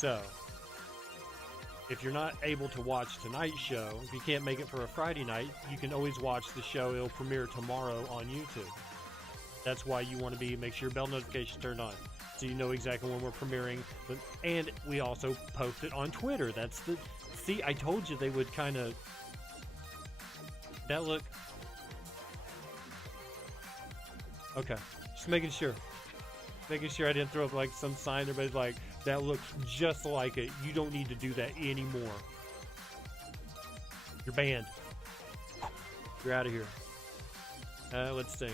So, if you're not able to watch tonight's show, if you can't make it for a Friday night, you can always watch the show. It'll premiere tomorrow on YouTube. That's why you want to make sure your bell notifications turned on, so you know exactly when we're premiering. And we also post it on Twitter. See, I told you they would kind of... That look... Okay, just making sure. Making sure I didn't throw up like some sign. Everybody's like, that looks just like it. You don't need to do that anymore. You're banned. You're out of here. Let's see.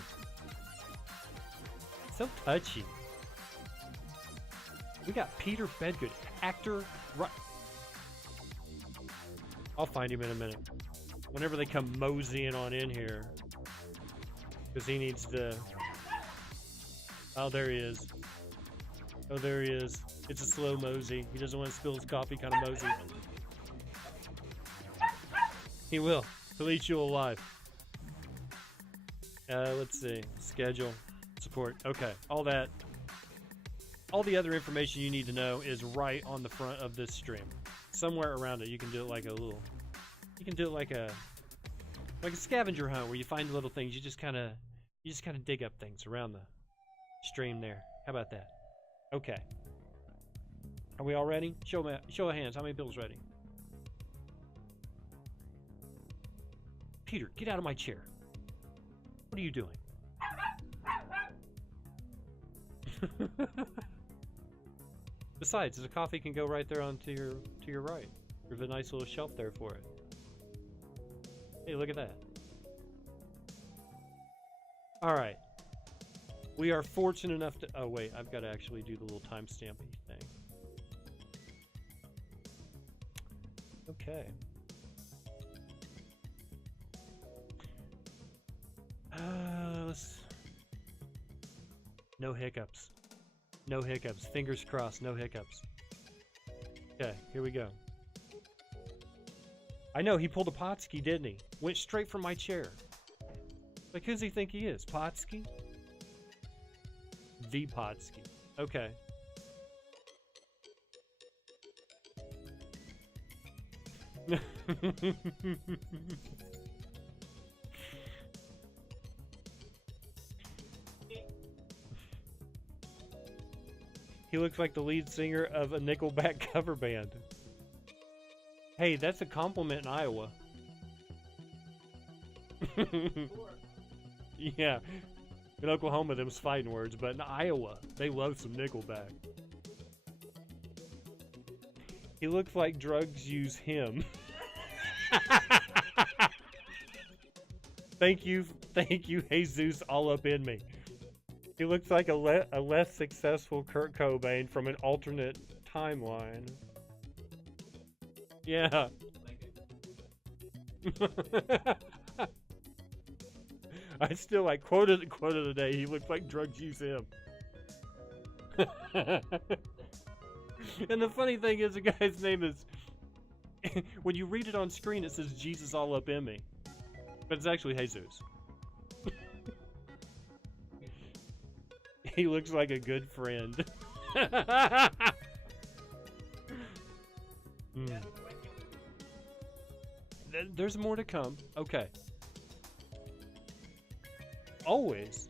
So touchy. We got Peter Bedgood, actor. I'll find him in a minute. Whenever they come moseying on in here. Because he needs to... Oh, there he is. Oh, there he is. It's a slow mosey. He doesn't want to spill his coffee kind of mosey. He will. He'll eat you alive. Let's see. Schedule. Support. Okay. All that. All the other information you need to know is right on the front of this stream. Somewhere around it. You can do it like a little... You can do it like a scavenger hunt where you find little things. You just kind of dig up things around the stream there. How about that? Okay. Are we all ready? Show of hands. How many people's ready? Peter, get out of my chair. What are you doing? Besides, the coffee can go right there onto your right. There's a nice little shelf there for it. Hey, look at that. All right. We are fortunate enough to... Oh, wait. I've got to actually do the little timestampy thing. Okay. No hiccups. No hiccups. Fingers crossed. No hiccups. Okay. Here we go. I know. He pulled a Potsky, didn't he? Went straight from my chair. Like, who does he think he is? Potsky? The Potsky. Okay. He looks like the lead singer of a Nickelback cover band. Hey, that's a compliment in Iowa. Yeah. In Oklahoma, them's fighting words, but in Iowa, they love some Nickelback. He looks like drugs use him. Thank you, Jesus, all up in me. He looks like a less successful Kurt Cobain from an alternate timeline. Yeah. I still like quoted the day. He looks like drugs use him. And the funny thing is, the guy's name is, when you read it on screen, it says Jesus all up in me, but it's actually Jesus. He looks like a good friend. There's more to come. Okay. Always.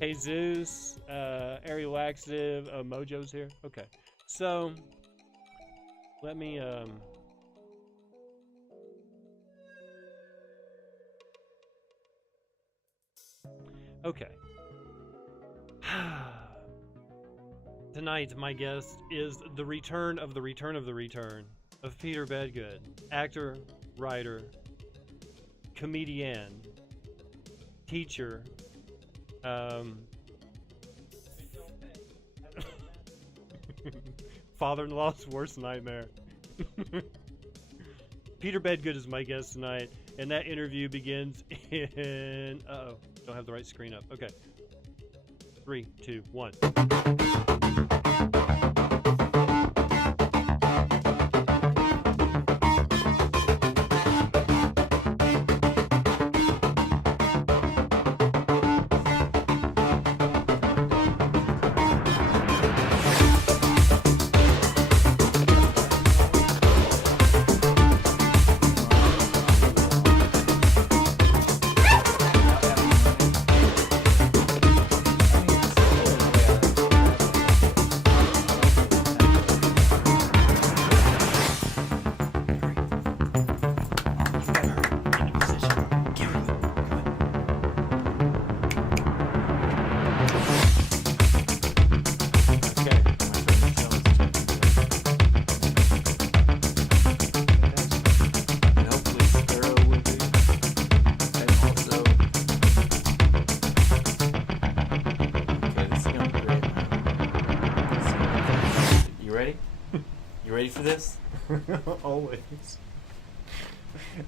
Jesus, Airy Laxative, Mojo's here. Okay. So, let me, okay. Tonight, my guest is the return of the return of the return of Peter Bedgood, actor, writer, comedian, teacher, father-in-law's worst nightmare. Peter Bedgood is my guest tonight, and that interview begins in... Uh-oh, don't have the right screen up. Okay. 3, 2, 1. ready? You ready for this? Always.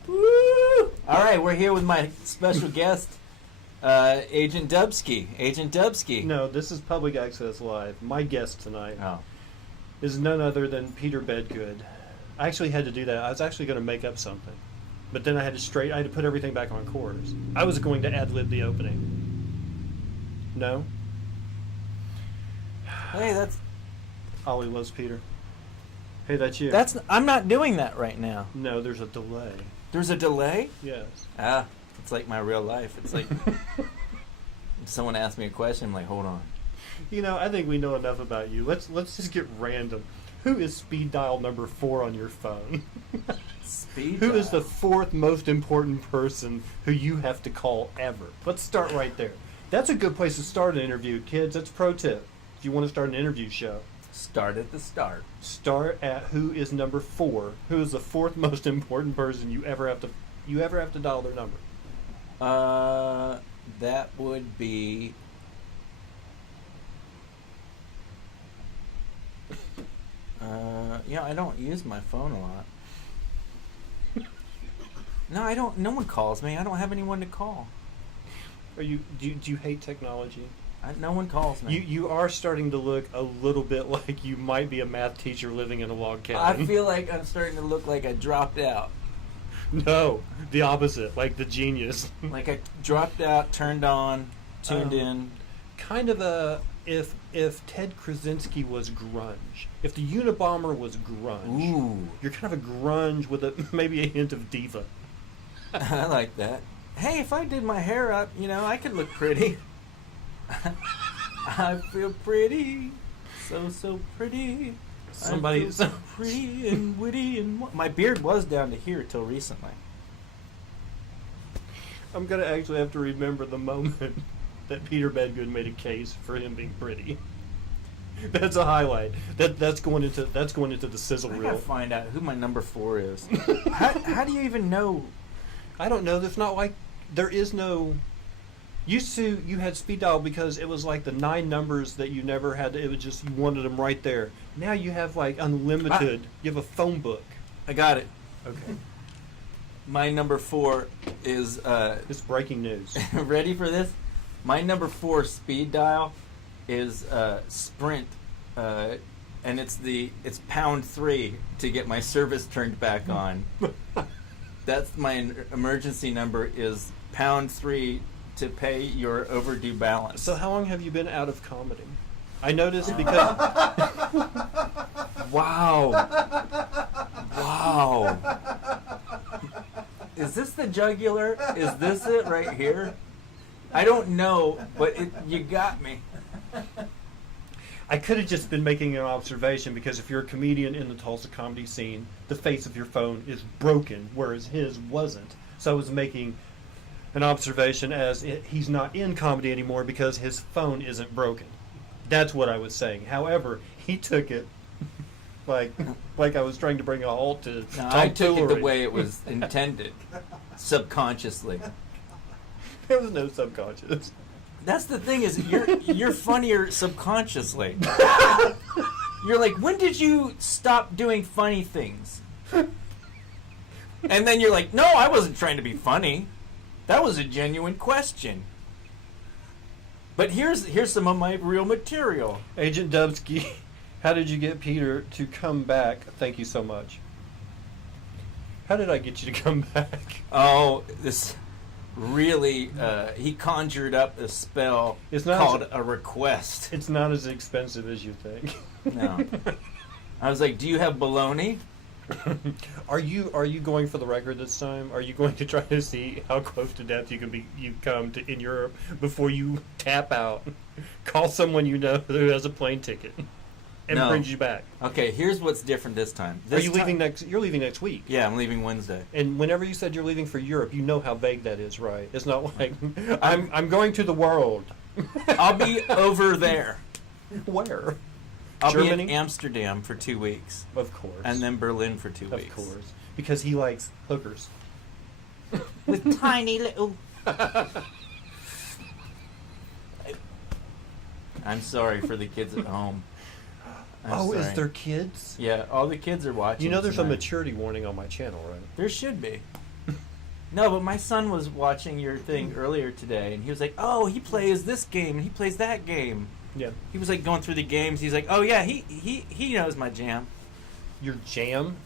Woo! All right, we're here with my special guest, Agent Dubsky. Agent Dubsky. No, this is Public Access Live. My guest tonight Oh. is none other than Peter Bedgood. I actually had to do that. I was actually going to make up something, but then I had to put everything back on course. I was going to ad-lib the opening. No? Hey, that's Ollie loves Peter. Hey, that's you. I'm not doing that right now. No, there's a delay. There's a delay? Yes. It's like my real life. It's like if someone asks me a question, I'm like, hold on. You know, I think we know enough about you. Let's just get random. Who is speed dial number 4 on your phone? Who is the 4th most important person who you have to call ever? Let's start right there. That's a good place to start an interview, kids. That's a pro tip. If you want to start an interview show. Start at the start. Start at who is number 4. Who is the 4th most important person you ever have to dial their number? That would be I don't use my phone a lot. No, I don't. No one calls me. I don't have anyone to call. Do you hate technology? No one calls me. You are starting to look a little bit like you might be a math teacher living in a log cabin. I feel like I'm starting to look like I dropped out. No, the opposite, like the genius. Like I dropped out, turned on, tuned in. Kind of if Ted Krasinski was grunge, if the Unabomber was grunge. Ooh. You're kind of a grunge with maybe a hint of diva. I like that. Hey, if I did my hair up, I could look pretty. I feel pretty, so pretty. Somebody I feel so pretty and witty and my beard was down to here till recently. I'm gonna actually have to remember the moment that Peter Bedgood made a case for him being pretty. That's a highlight. That's going into the sizzle I reel. gotta find out who my number 4 is. How do you even know? I don't know. There's not like there is no. Used to, you had speed dial because it was like the 9 numbers that you never had. It was just you wanted them right there. Now you have like unlimited. You have a phone book. I got it. Okay. My number 4 is. It's breaking news. Ready for this? My number 4 speed dial is Sprint, and it's #3 to get my service turned back on. That's my emergency number is #3 to pay your overdue balance. So how long have you been out of comedy? I noticed because. Wow. Is this the jugular? Is this it right here? I don't know, but you got me. I could have just been making an observation because if you're a comedian in the Tulsa comedy scene, the face of your phone is broken, whereas his wasn't. So I was making an observation as he's not in comedy anymore because his phone isn't broken. That's what I was saying. However, he took it like I was trying to bring a halt to I took it the tomfoolery. way it was intended, subconsciously. There was no subconscious. That's the thing is you're funnier subconsciously. You're like, when did you stop doing funny things? And then you're like, no, I wasn't trying to be funny. That was a genuine question. But here's some of my real material. Agent Dubsky, how did you get Peter to come back? Thank you so much. How did I get you to come back? Oh, this really, he conjured up a spell called a request. It's not as expensive as you think. No. I was like, do you have bologna? Are you going for the record this time? Are you going to try to see how close to death you come to in Europe before you tap out? Call someone you know who has a plane ticket and brings you back. Okay, here's what's different this time. Leaving next? You're leaving next week. Yeah, I'm leaving Wednesday. And whenever you said you're leaving for Europe, you know how vague that is, right? It's not like I'm going to the world. I'll be over there. Where? I'll Germany? be in Amsterdam for 2 weeks. Of course. And then Berlin for 2 weeks. Of course. Because he likes hookers. With tiny little... I'm sorry for the kids at home. I'm Is sorry. there kids? Yeah, all the kids are watching. You know there's a tonight. maturity warning on my channel, right? There should be. No, but my son was watching your thing earlier today, and he was like, "Oh, he plays this game and he plays that game." Yeah. He was like going through the games. He's like, "Oh yeah, he knows my jam." Your jam?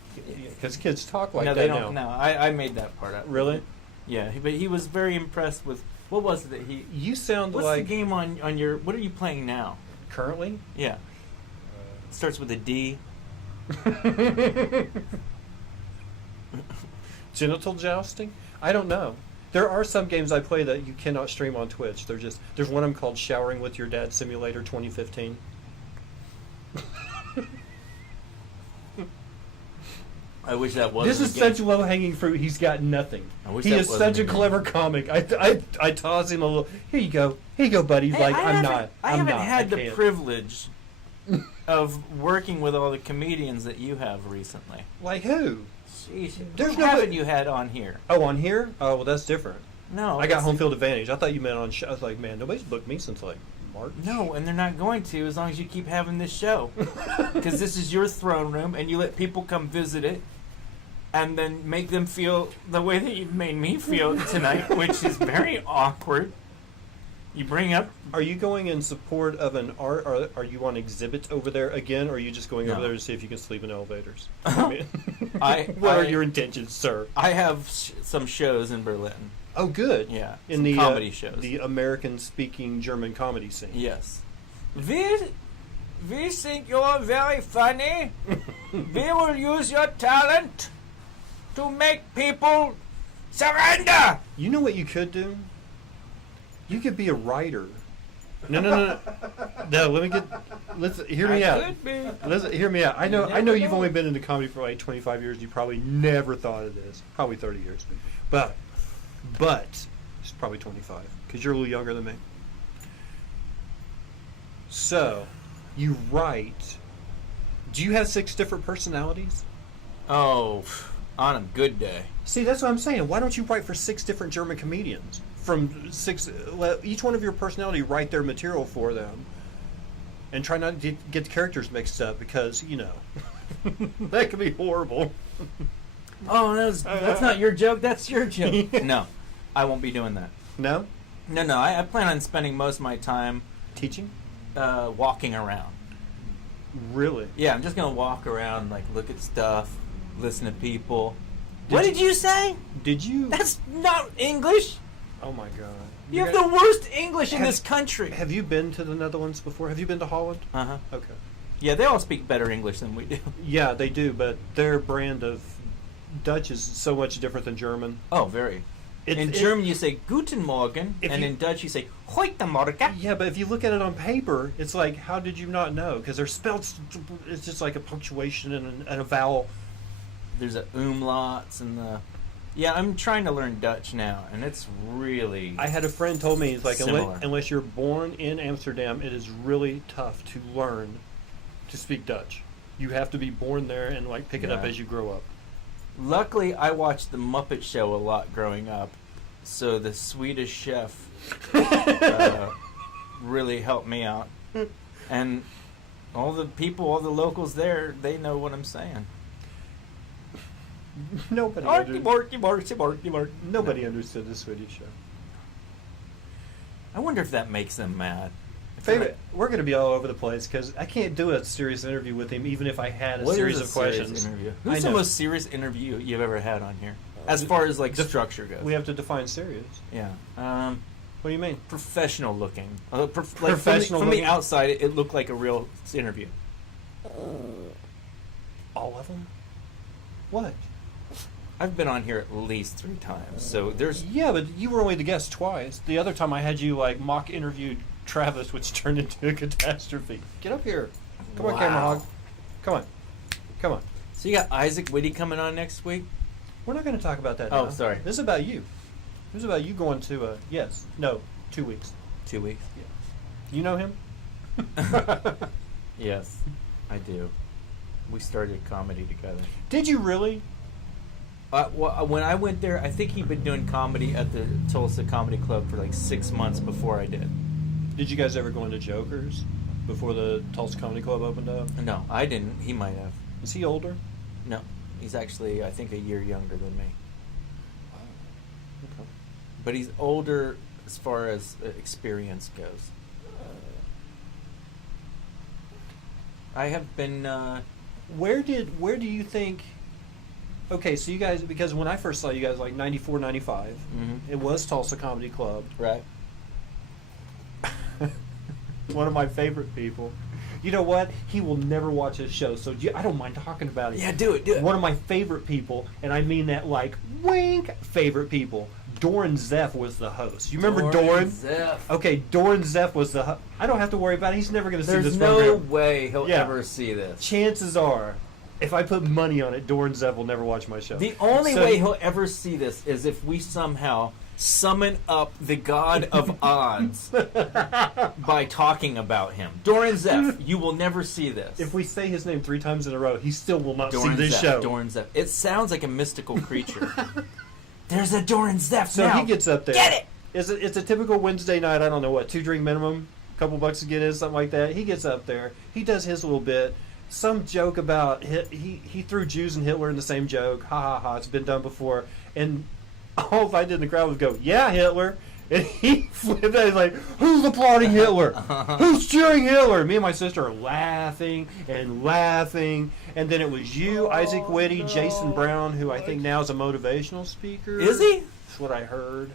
Because kids talk like no, that they now. don't. No, I made that part up. Really? Yeah, but he was very impressed with what was it that he. You sound What's like the game on your? What are you playing now? currently. Yeah, it starts with a D. Genital jousting? I don't know. There are some games I play that you cannot stream on Twitch. There's one of them called Showering with Your Dad Simulator 2015. I wish that was. This is such low-hanging fruit. He's got nothing. I wish He that is wasn't such a a game. clever comic. I toss him a little. Here you go, buddy. Hey, Like I I'm haven't- not. I I'm haven't not. had I the can't. privilege of working with all the comedians that you have recently. Like who? Sheesh. There's Who no haven't way- you had on here? Oh, on here? Oh, well, that's different. No, I got that's- home field advantage. I thought you meant on. I was like, man, nobody's booked me since like March. No, and they're not going to as long as you keep having this show. Because this is your throne room, and you let people come visit it, and then make them feel the way that you've made me feel tonight, which is very awkward. You bring up. Are you going in support of an art, or are you on exhibit over there again, or are you just going over No. there to see if you can sleep in elevators? I mean, I- what are I- your intentions, sir? I have some shows in Berlin. Oh, good. Yeah, In some the comedy shows. the American-speaking German comedy scene. Yes. We think you're very funny. We will use your talent to make people surrender. You know what you could do? You could be a writer. No. No, let me get. Let's hear me out. Could be. Listen, hear me out. I know never you've know. only been into comedy for like 25 years. You probably never thought of this. Probably 30 years. But it's probably 25 because you're a little younger than me. So, you write. Do you have 6 different personalities? Oh, on a good day. See, that's what I'm saying. Why don't you write for 6 different German comedians? From 6, let each one of your personality write their material for them, and try not to get the characters mixed up because that could be horrible. Oh, that's not your joke. That's your joke. No, I won't be doing that. No, No. I plan on spending most of my time teaching. walking around. Really? Yeah, I'm just gonna walk around, like look at stuff, listen to people. What did you say? Did you? That's not English. Oh my God! You have the worst English in Have- this country. Have you been to the Netherlands before? Have you been to Holland? Uh-huh. Okay. Yeah, they all speak better English than we do. Yeah, they do, but their brand of Dutch is so much different than German. Oh, very. In German, you say Guten Morgen, If and you- in Dutch, you say Heute Morgen. Yeah, but if you look at it on paper, it's like, how did you not know? Because they're spelled. It's just like a punctuation and a vowel. There's a umlauts and the. Yeah, I'm trying to learn Dutch now, and it's really. I had a friend told me, he's like, Similar. unless you're born in Amsterdam, it is really tough to learn to speak Dutch. You have to be born there and like pick it up Yeah. as you grow up. Luckily, I watched the Muppet Show a lot growing up, so the Swedish chef really helped me out, and all the people, all the locals there, they know what I'm saying. Nobody, nobody understood the Swedish show. I wonder if that makes them mad. Favorite, we're going to be all over the place because I can't do a serious interview with him, even if I had a What series is of serious questions. interview? I Who's the know. most serious interview you've ever had on here, as far as like structure goes? We have to define serious. Yeah. What do you mean? Professional looking. Professional from looking? the outside, it looked like a real interview. All of them? What? I've been on here at least 3 times, so there's. Yeah, but you were only the guest twice. The other time I had you like mock interviewed Travis, which turned into a catastrophe. Get up here. Come on, camera Wow. hog. Come on. Come on. So you got Isaac Whitty coming on next week? We're not going to talk about that Oh, now. sorry. This is about you. This is about you going to, 2 weeks. 2 weeks. You know him? Yes, I do. We started comedy together. Did you really? Well, when I went there, I think he'd been doing comedy at the Tulsa Comedy Club for like 6 months before I did. Did you guys ever go into Jokers? before the Tulsa Comedy Club opened up? No, I didn't. He might have. Is he older? No, he's actually, I think, a year younger than me. Okay. But he's older as far as experience goes. I have been. Where do you think? Okay, so you guys, because when I first saw you guys, like 94, 95, it was Tulsa Comedy Club. Right. One of my favorite people. You know what? He will never watch this show, so I don't mind talking about it. Yeah, do it. One of my favorite people, and I mean that like wink, favorite people. Doran Zeff was the host. You remember Doran? Zeff. Okay, Doran Zeff was the host. I don't have to worry about it. He's never going to see this There's no program. way he'll ever see this. Chances are, if I put money on it, Doran Zeff will never watch my show. The only way he'll ever see this is if we somehow summon up the god of odds by talking about him. Doran Zeff, you will never see this. If we say his name 3 times in a row, he still will not Doran see this Zeff, show. Doran Zeff. It sounds like a mystical creature. There's a Doran Zeff So now. he gets up there. Get it! It's a typical Wednesday night. I don't know what, 2 drink minimum, couple bucks to get in, something like that. He gets up there. He does his little bit. Some joke about he threw Jews and Hitler in the same joke. Ha ha ha! It's been done before. And all I did in the crowd was go, "Yeah, Hitler." And he flipped out. He's like, "Who's applauding Hitler? Who's cheering Hitler?" Me and my sister are laughing and laughing. And then it was you, Isaac Whitty, Jason Brown, who I think now is a motivational speaker. Is he? That's what I heard.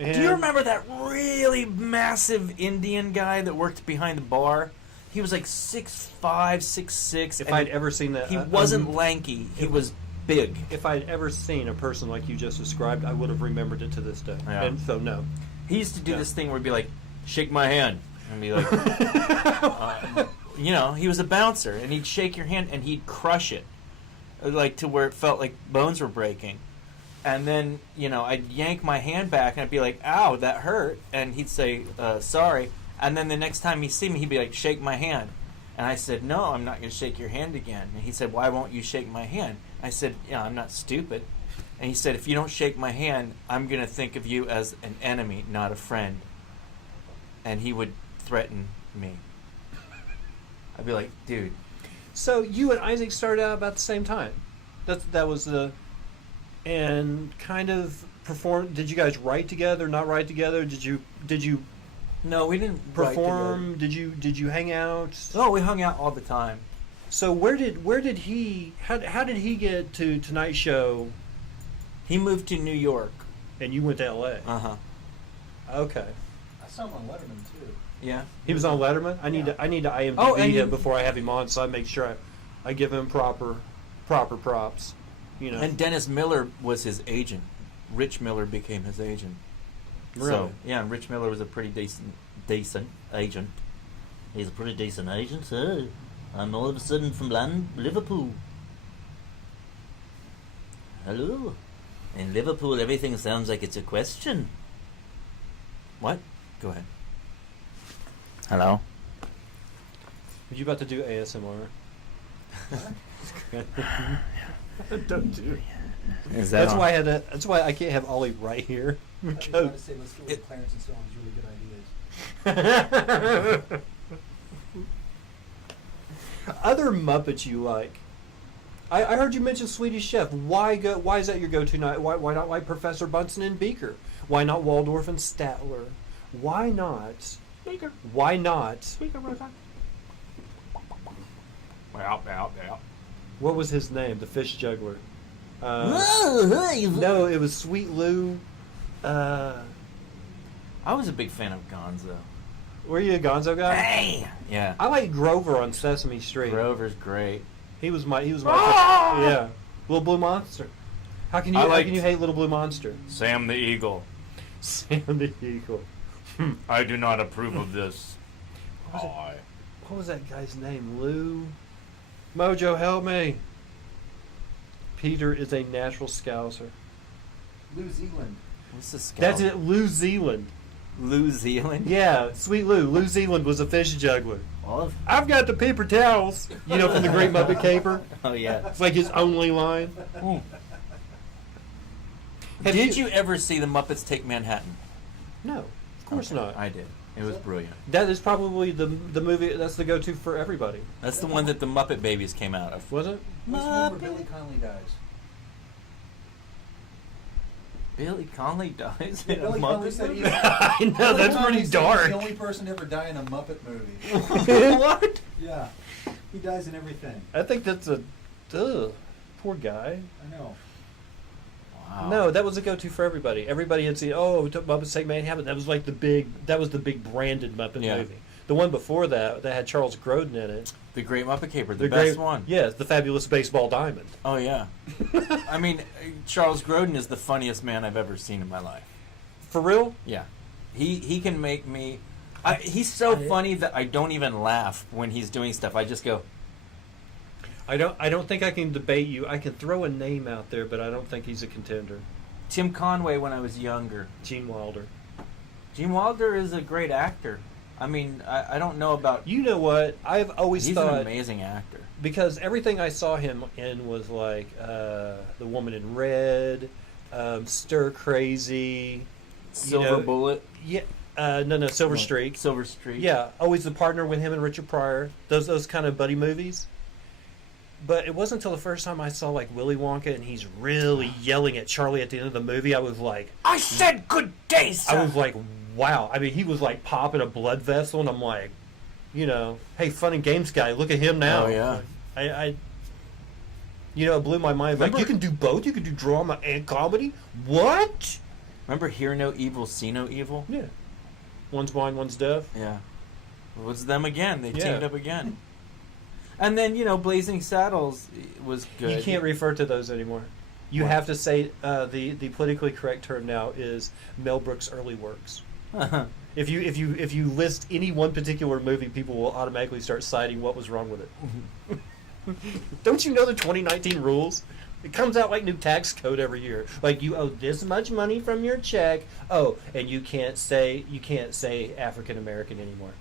And Do you remember that really massive Indian guy that worked behind the bar? He was like 6'5", 6'6". If I'd ever seen that, He wasn't lanky. He was big. If I'd ever seen a person like you just described, I would have remembered it to this day. Yeah. And so, no. He used to do this thing where he'd be like, "Shake my hand," and be like, he was a bouncer, and he'd shake your hand and he'd crush it, like to where it felt like bones were breaking. And then, I'd yank my hand back and I'd be like, "Ow, that hurt," and he'd say, "Sorry." And then the next time he'd see me, he'd be like, "Shake my hand." And I said, "No, I'm not going to shake your hand again." And he said, "Why won't you shake my hand?" I said, "I'm not stupid." And he said, "If you don't shake my hand, I'm going to think of you as an enemy, not a friend." And he would threaten me. I'd be like, "Dude." So you and Isaac started out about the same time. That was the... And kind of perform... Did you guys write together, not write together? Did you No, we didn't perform? Did you hang out? Oh, we hung out all the time. So how did he get to Tonight Show? He moved to New York. And you went to L.A. Uh-huh. Okay. I saw him on Letterman too. Yeah. He was on Letterman. I need to IMDb and him before I have him on, so I make sure I give him proper props. And Dennis Miller was his agent. Rich Miller became his agent. Really? So, yeah, and Rich Miller was a pretty decent agent. He's a pretty decent agent, sir. I'm all of a sudden from Liverpool. Hello? In Liverpool, everything sounds like it's a question. What? Go ahead. Hello? Are you about to do ASMR? Don't do. Is that That's why that's why I can't have Ollie right here. I was about to say, let's go with Clarence and Stone's really good ideas. Other Muppets you like? I heard you mention Swedish Chef. Why is that your go-to night? Why not like Professor Bunsen and Beaker? Why not Waldorf and Statler? Why not? Beaker. Why not? Beaker. Well. What was his name? The fish juggler. Hey, No, it was Sweet Lou. I was a big fan of Gonzo. Were you a Gonzo guy? Hey! Yeah. I like Grover on Sesame Street. Grover's great. He was my Ah! yeah. Little Blue Monster. How can you hate Little Blue Monster? Sam the Eagle. Sam the Eagle. I do not approve of this. What was that guy's name? Lou? Mojo, help me. Peter is a natural Scouser. New Zealand. What's the scout? That's it, Lou Zealand. New Zealand? Yeah, Sweet Lou. Lou Zealand was a fish juggler. Olive? I've got the paper towels. You know, from the Great Muppet Caper. Oh, yeah. It's like his only line. Did you ever see the Muppets Take Manhattan? No, of course Okay, not. I did. It was brilliant. That is probably the movie that's the go-to for everybody. That's the one that the Muppet Babies came out of. Was it? What's the one where Billy Connolly dies? Billy Connolly dies Yeah, in a Billy Connolly Muppet said movie? he's I know, Billy that's Connolly pretty said dark. He's the only person to ever die in a Muppet movie. What? Yeah, he dies in everything. I think that's a... Ugh, poor guy. I know. Wow. No, that was a go-to for everybody. Everybody had seen, Muppets Take Manhattan. That was like the big branded Muppet Yeah. movie. The one before that had Charles Grodin in it. The Great Muppet Caper, the best great one. Yes, the Fabulous Baseball Diamond. Oh, yeah. I mean, Charles Grodin is the funniest man I've ever seen in my life. For real? Yeah. He can make me... he's so funny that I don't even laugh when he's doing stuff. I just go... I don't think I can debate you. I can throw a name out there, but I don't think he's a contender. Tim Conway when I was younger. Gene Wilder. Gene Wilder is a great actor. I mean, I don't know about... You know what? I've always He's thought... an amazing actor. Because everything I saw him in was like The Woman in Red, Stir Crazy... Silver Bullet. Yeah. No, Silver Streak. Silver Streak. Yeah, always the partner with him and Richard Pryor. Those kind of buddy movies. But it wasn't until the first time I saw like Willy Wonka and he's really yelling at Charlie at the end of the movie, I was like, I said good day, sir! I was like, wow. I mean, he was like popping a blood vessel, and I'm like, hey, fun and games guy, look at him now. Oh, yeah. I it blew my mind. Like, Remember- you can do both? You can do drama and comedy? What? Remember Hear No Evil, See No Evil? Yeah. One's blind, one's deaf. Yeah. It was them again. They Yeah. teamed up again. And then, Blazing Saddles was good. You can't refer to those anymore. You What? have to say the politically correct term now is Mel Brooks' early works. If you list any one particular movie, people will automatically start citing what was wrong with it. Don't you know the 2019 rules? It comes out like new tax code every year. Like, you owe this much money from your check. Oh, and you can't say African American anymore.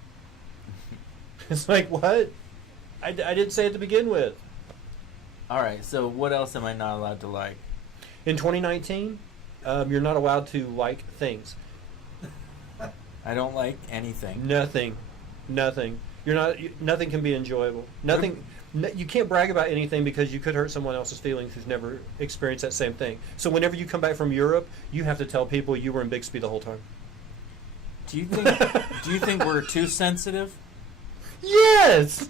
It's like, what? I didn't say it to begin with. All right, so what else am I not allowed to like? In 2019, you're not allowed to like things. I don't like anything. Nothing. You're not. Nothing can be enjoyable. Nothing. You can't brag about anything because you could hurt someone else's feelings who's never experienced that same thing. So whenever you come back from Europe, you have to tell people you were in Bixby the whole time. Do you think we're too sensitive? Yes.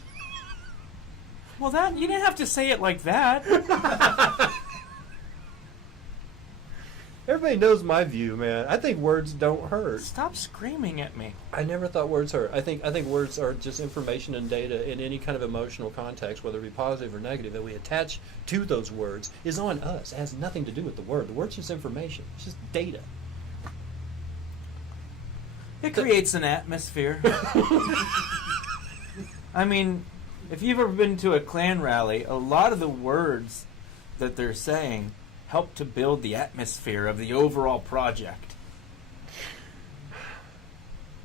Well, you didn't have to say it like that. Everybody knows my view, man. I think words don't hurt. Stop screaming at me. I never thought words hurt. I think words are just information and data in any kind of emotional context, whether it be positive or negative, that we attach to those words is on us. It has nothing to do with the word. The word's just information. It's just data. It creates an atmosphere. I mean, if you've ever been to a Klan rally, a lot of the words that they're saying help to build the atmosphere of the overall project.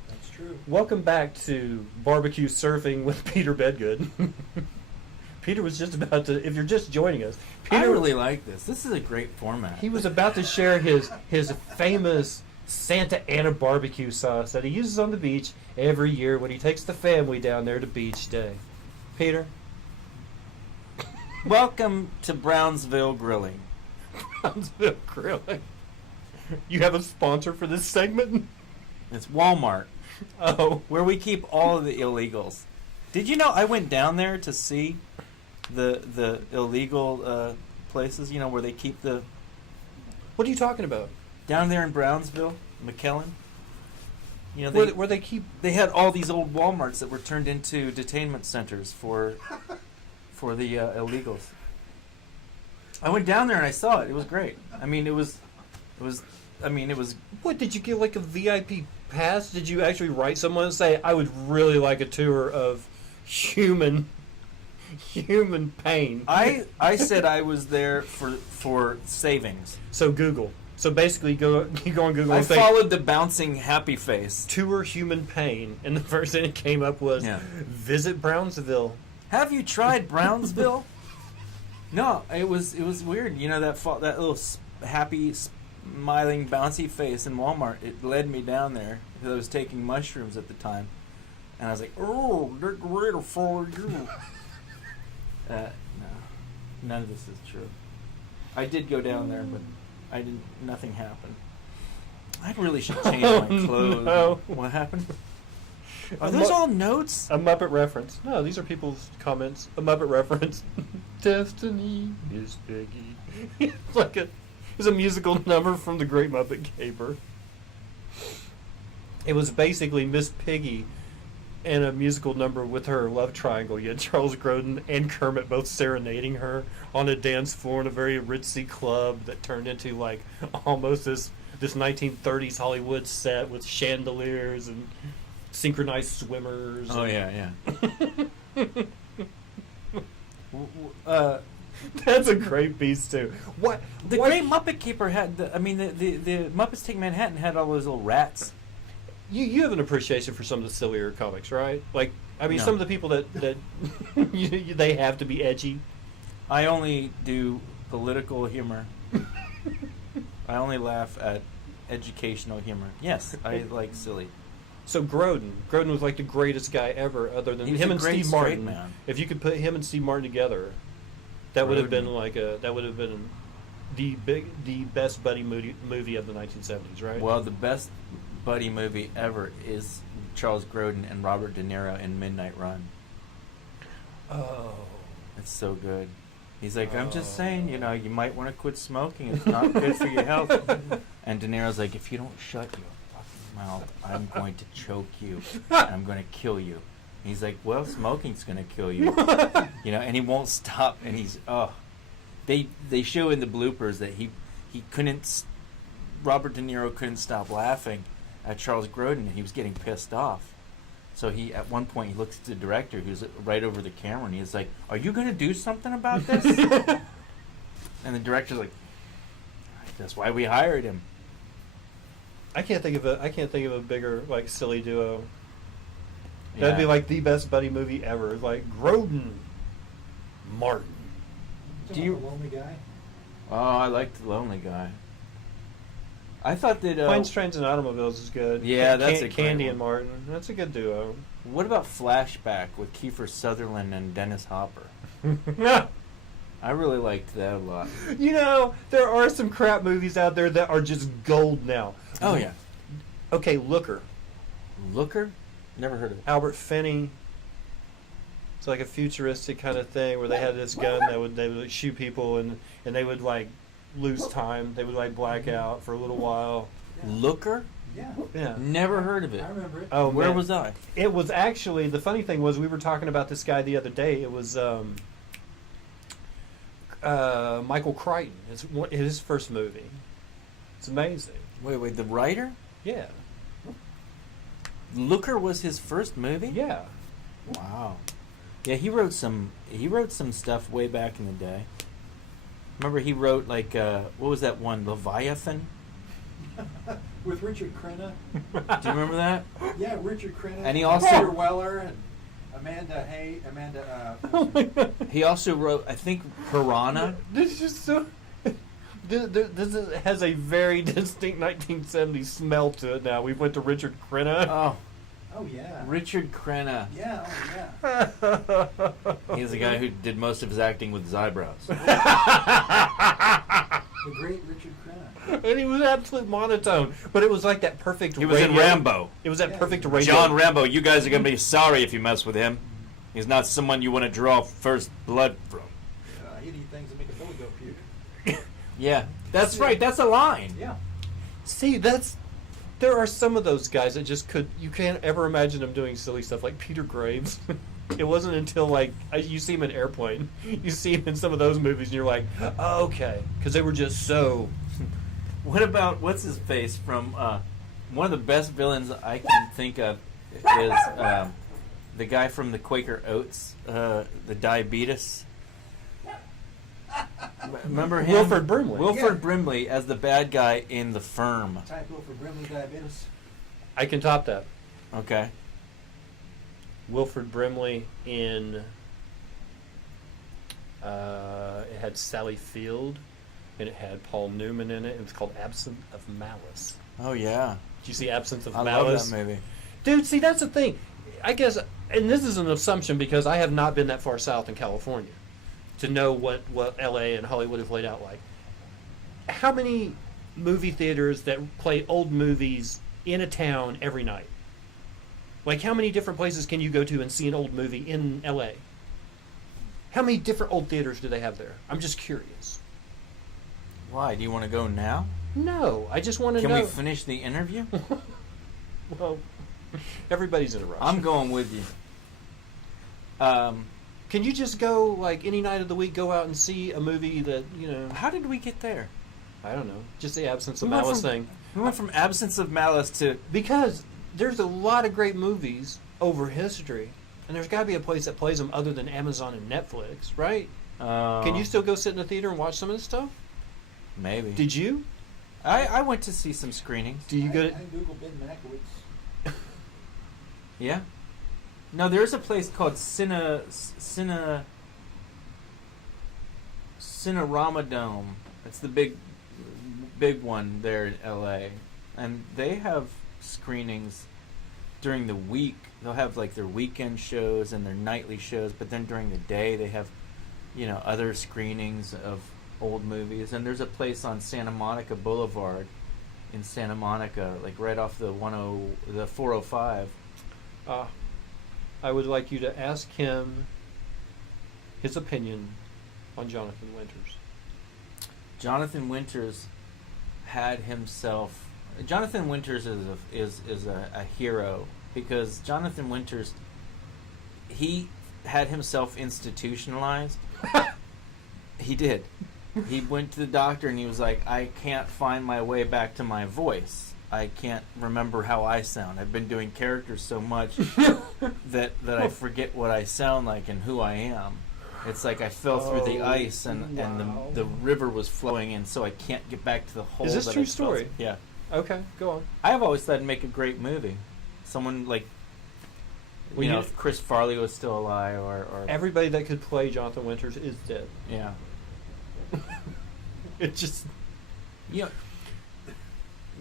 That's true. Welcome back to Barbecue Surfing with Peter Bedgood. Peter was just about to, if you're just joining us, I Peter, really like this. This is a great format. he was about to share his famous Santa Ana barbecue sauce that he uses on the beach every year when he takes the family down there to beach day. Peter? Welcome to Brownsville Grilling. Brownsville Grilling. You have a sponsor for this segment? It's Walmart, Oh. where we keep all of the illegals. Did you know I went down there to see the illegal places, where they keep the... What are you talking about? Down there in Brownsville, McKellen. Where they keep... They had all these old Walmarts that were turned into detainment centers for the illegals. I went down there and I saw it. It was great. I mean, it was. What, did you get like a VIP pass? Did you actually write someone and say, I would really like a tour of human pain? I said I was there for savings. So Google. So basically, you go on Google I and say, followed the bouncing happy face. tour human pain, and the first thing that came up was, visit Brownsville. Have you tried Brownsville? No, it was weird. that little happy, smiling, bouncy face in Walmart. It led me down there, I was taking mushrooms at the time, and I was like, "Oh, they're great for you." No, none of this is true. I did go down there, but I didn't. Nothing happened. I really should change my clothes. No. What happened? Are those all notes? A Muppet reference. No, these are people's comments. A Muppet reference. Destiny is Piggy. It's a musical number from the Great Muppet Caper. It was basically Miss Piggy and a musical number with her love triangle. You had Charles Grodin and Kermit both serenading her on a dance floor in a very ritzy club that turned into like almost this 1930s Hollywood set with chandeliers and synchronized swimmers. Oh and yeah. That's a great piece too. What The Great Muppet Caper had. The Muppets Take Manhattan had all those little rats. You have an appreciation for some of the sillier comics, right? Like, I mean, No. some of the people that they have to be edgy. I only do political humor. I only laugh at educational humor. Yes, I like silly. So Grodin was like the greatest guy ever, other than He was him a and great Steve straight Martin. man. If you could put him and Steve Martin together, that would have been Grodin. that would have been the best buddy movie of the 1970s, right? Well, the best buddy movie ever is Charles Grodin and Robert De Niro in Midnight Run. Oh. It's so good. He's like, I'm just saying, you might want to quit smoking. It's not good for your health. And De Niro's like, if you don't shut your fucking mouth, I'm going to choke you. And I'm going to kill you. And he's like, well, smoking's going to kill you. And he won't stop. And he's, They show in the bloopers that he couldn't, Robert De Niro couldn't stop laughing at Charles Grodin, and he was getting pissed off. So at one point, he looks at the director, who's right over the camera, and he's like, "Are you going to do something about this?" And the director's like, "That's why we hired him." I can't think of a bigger like silly duo. That'd be like the best buddy movie ever. Like Grodin, Martin. Do you- The Lonely Guy? Oh, I liked The Lonely Guy. I thought that. Planes, Trains, and Automobiles is good. Yeah, that's a great Candy one. and Martin. That's a good duo. What about Flashback with Kiefer Sutherland and Dennis Hopper? I really liked that a lot. There are some crap movies out there that are just gold now. Oh yeah, Okay, Looker. Looker? Never heard of it. Albert Finney. It's like a futuristic kind of thing where they had this gun that they would shoot people and they would like lose time. They would like black out for a little while. Looker? Yeah. Yeah. Never heard of it. I remember it. Oh, Where man. was I? It was actually, the funny thing was we were talking about this guy the other day. It was Michael Crichton. It's his first movie. It's amazing. Wait, the writer? Yeah. Looker was his first movie? Yeah. Wow. Yeah, he wrote some stuff way back in the day. Remember he wrote like what was that one, Leviathan? With Richard Crenna. Do you remember that? Yeah, Richard Crenna. And he also- Peter Weller and Amanda. Oh my God. He also wrote, I think, Piranha. This is so. Has a very distinct 1970s smell to it now. We went to Richard Crenna. Oh, Oh yeah. Richard Crenna. Yeah. Oh yeah. He's the guy who did most of his acting with his eyebrows. The great Richard Crenna. And he was absolute monotone, but it was like that perfect. He was in radio- Rambo. It was that Yeah, perfect he- radio. John Rambo, you guys are going to be sorry if you mess with him. He's not someone you want to draw first blood from. He'd eat things that make a billy goat puke. Yeah, that's right. That's a line. Yeah. See, there are some of those guys that just you can't ever imagine them doing silly stuff like Peter Graves. It wasn't until like you see him in Airplane, you see him in some of those movies, and you're like, oh, okay, because they were just so. What about what's his face from one of the best villains I can think of is the guy from the Quaker Oats, the diabetes. Remember him? Wilford Brimley. Wilford Yeah. Brimley as the bad guy in The Firm. Type Wilford Brimley diabetes. I can top that. Okay. Wilford Brimley in. It had Sally Field, and it had Paul Newman in it. And it's called Absent of Malice. Oh yeah. Did you see Absence of I Malice? love that movie. Dude, see, that's the thing. I guess, and this is an assumption because I have not been that far south in California to know what L.A. and Hollywood have laid out like. How many movie theaters that play old movies in a town every night? Like, how many different places can you go to and see an old movie in L.A.? How many different old theaters do they have there? I'm just curious. Why? Do you want to go now? No, I just want to know. Can we finish the interview? Well, everybody's in a rush. I'm going with you. Can you just go, like, any night of the week, go out and see a movie that, How did we get there? I don't know, just the Absence of We went Malice from- thing. We went from Absence of Malice to... Because there's a lot of great movies over history, and there's got to be a place that plays them other than Amazon and Netflix, right? Can you still go sit in a theater and watch some of this stuff? Maybe. Did you? I went to see some screenings. Do you go to... I Googled Ben Mankiewicz. Yeah? No, there's a place called Cinerama Dome. It's the big one there in L.A. And they have screenings during the week. They'll have like their weekend shows and their nightly shows, but then during the day they have, other screenings of old movies. And there's a place on Santa Monica Boulevard in Santa Monica, like right off the 405. I would like you to ask him his opinion on Jonathan Winters. Jonathan Winters had himself. Jonathan Winters is a hero because Jonathan Winters, he had himself institutionalized. He did. He went to the doctor and he was like, I can't find my way back to my voice. I can't remember how I sound. I've been doing characters so much that I forget what I sound like and who I am. It's like I fell through the ice and the river was flowing in, so I can't get back to the hole. Is this that true I fell story? through. Yeah. Okay, go on. I have always thought it'd make a great movie. Someone like, Well, if Chris Farley was still alive, or Everybody that could play Jonathan Winters is dead. yeah, It just... yeah.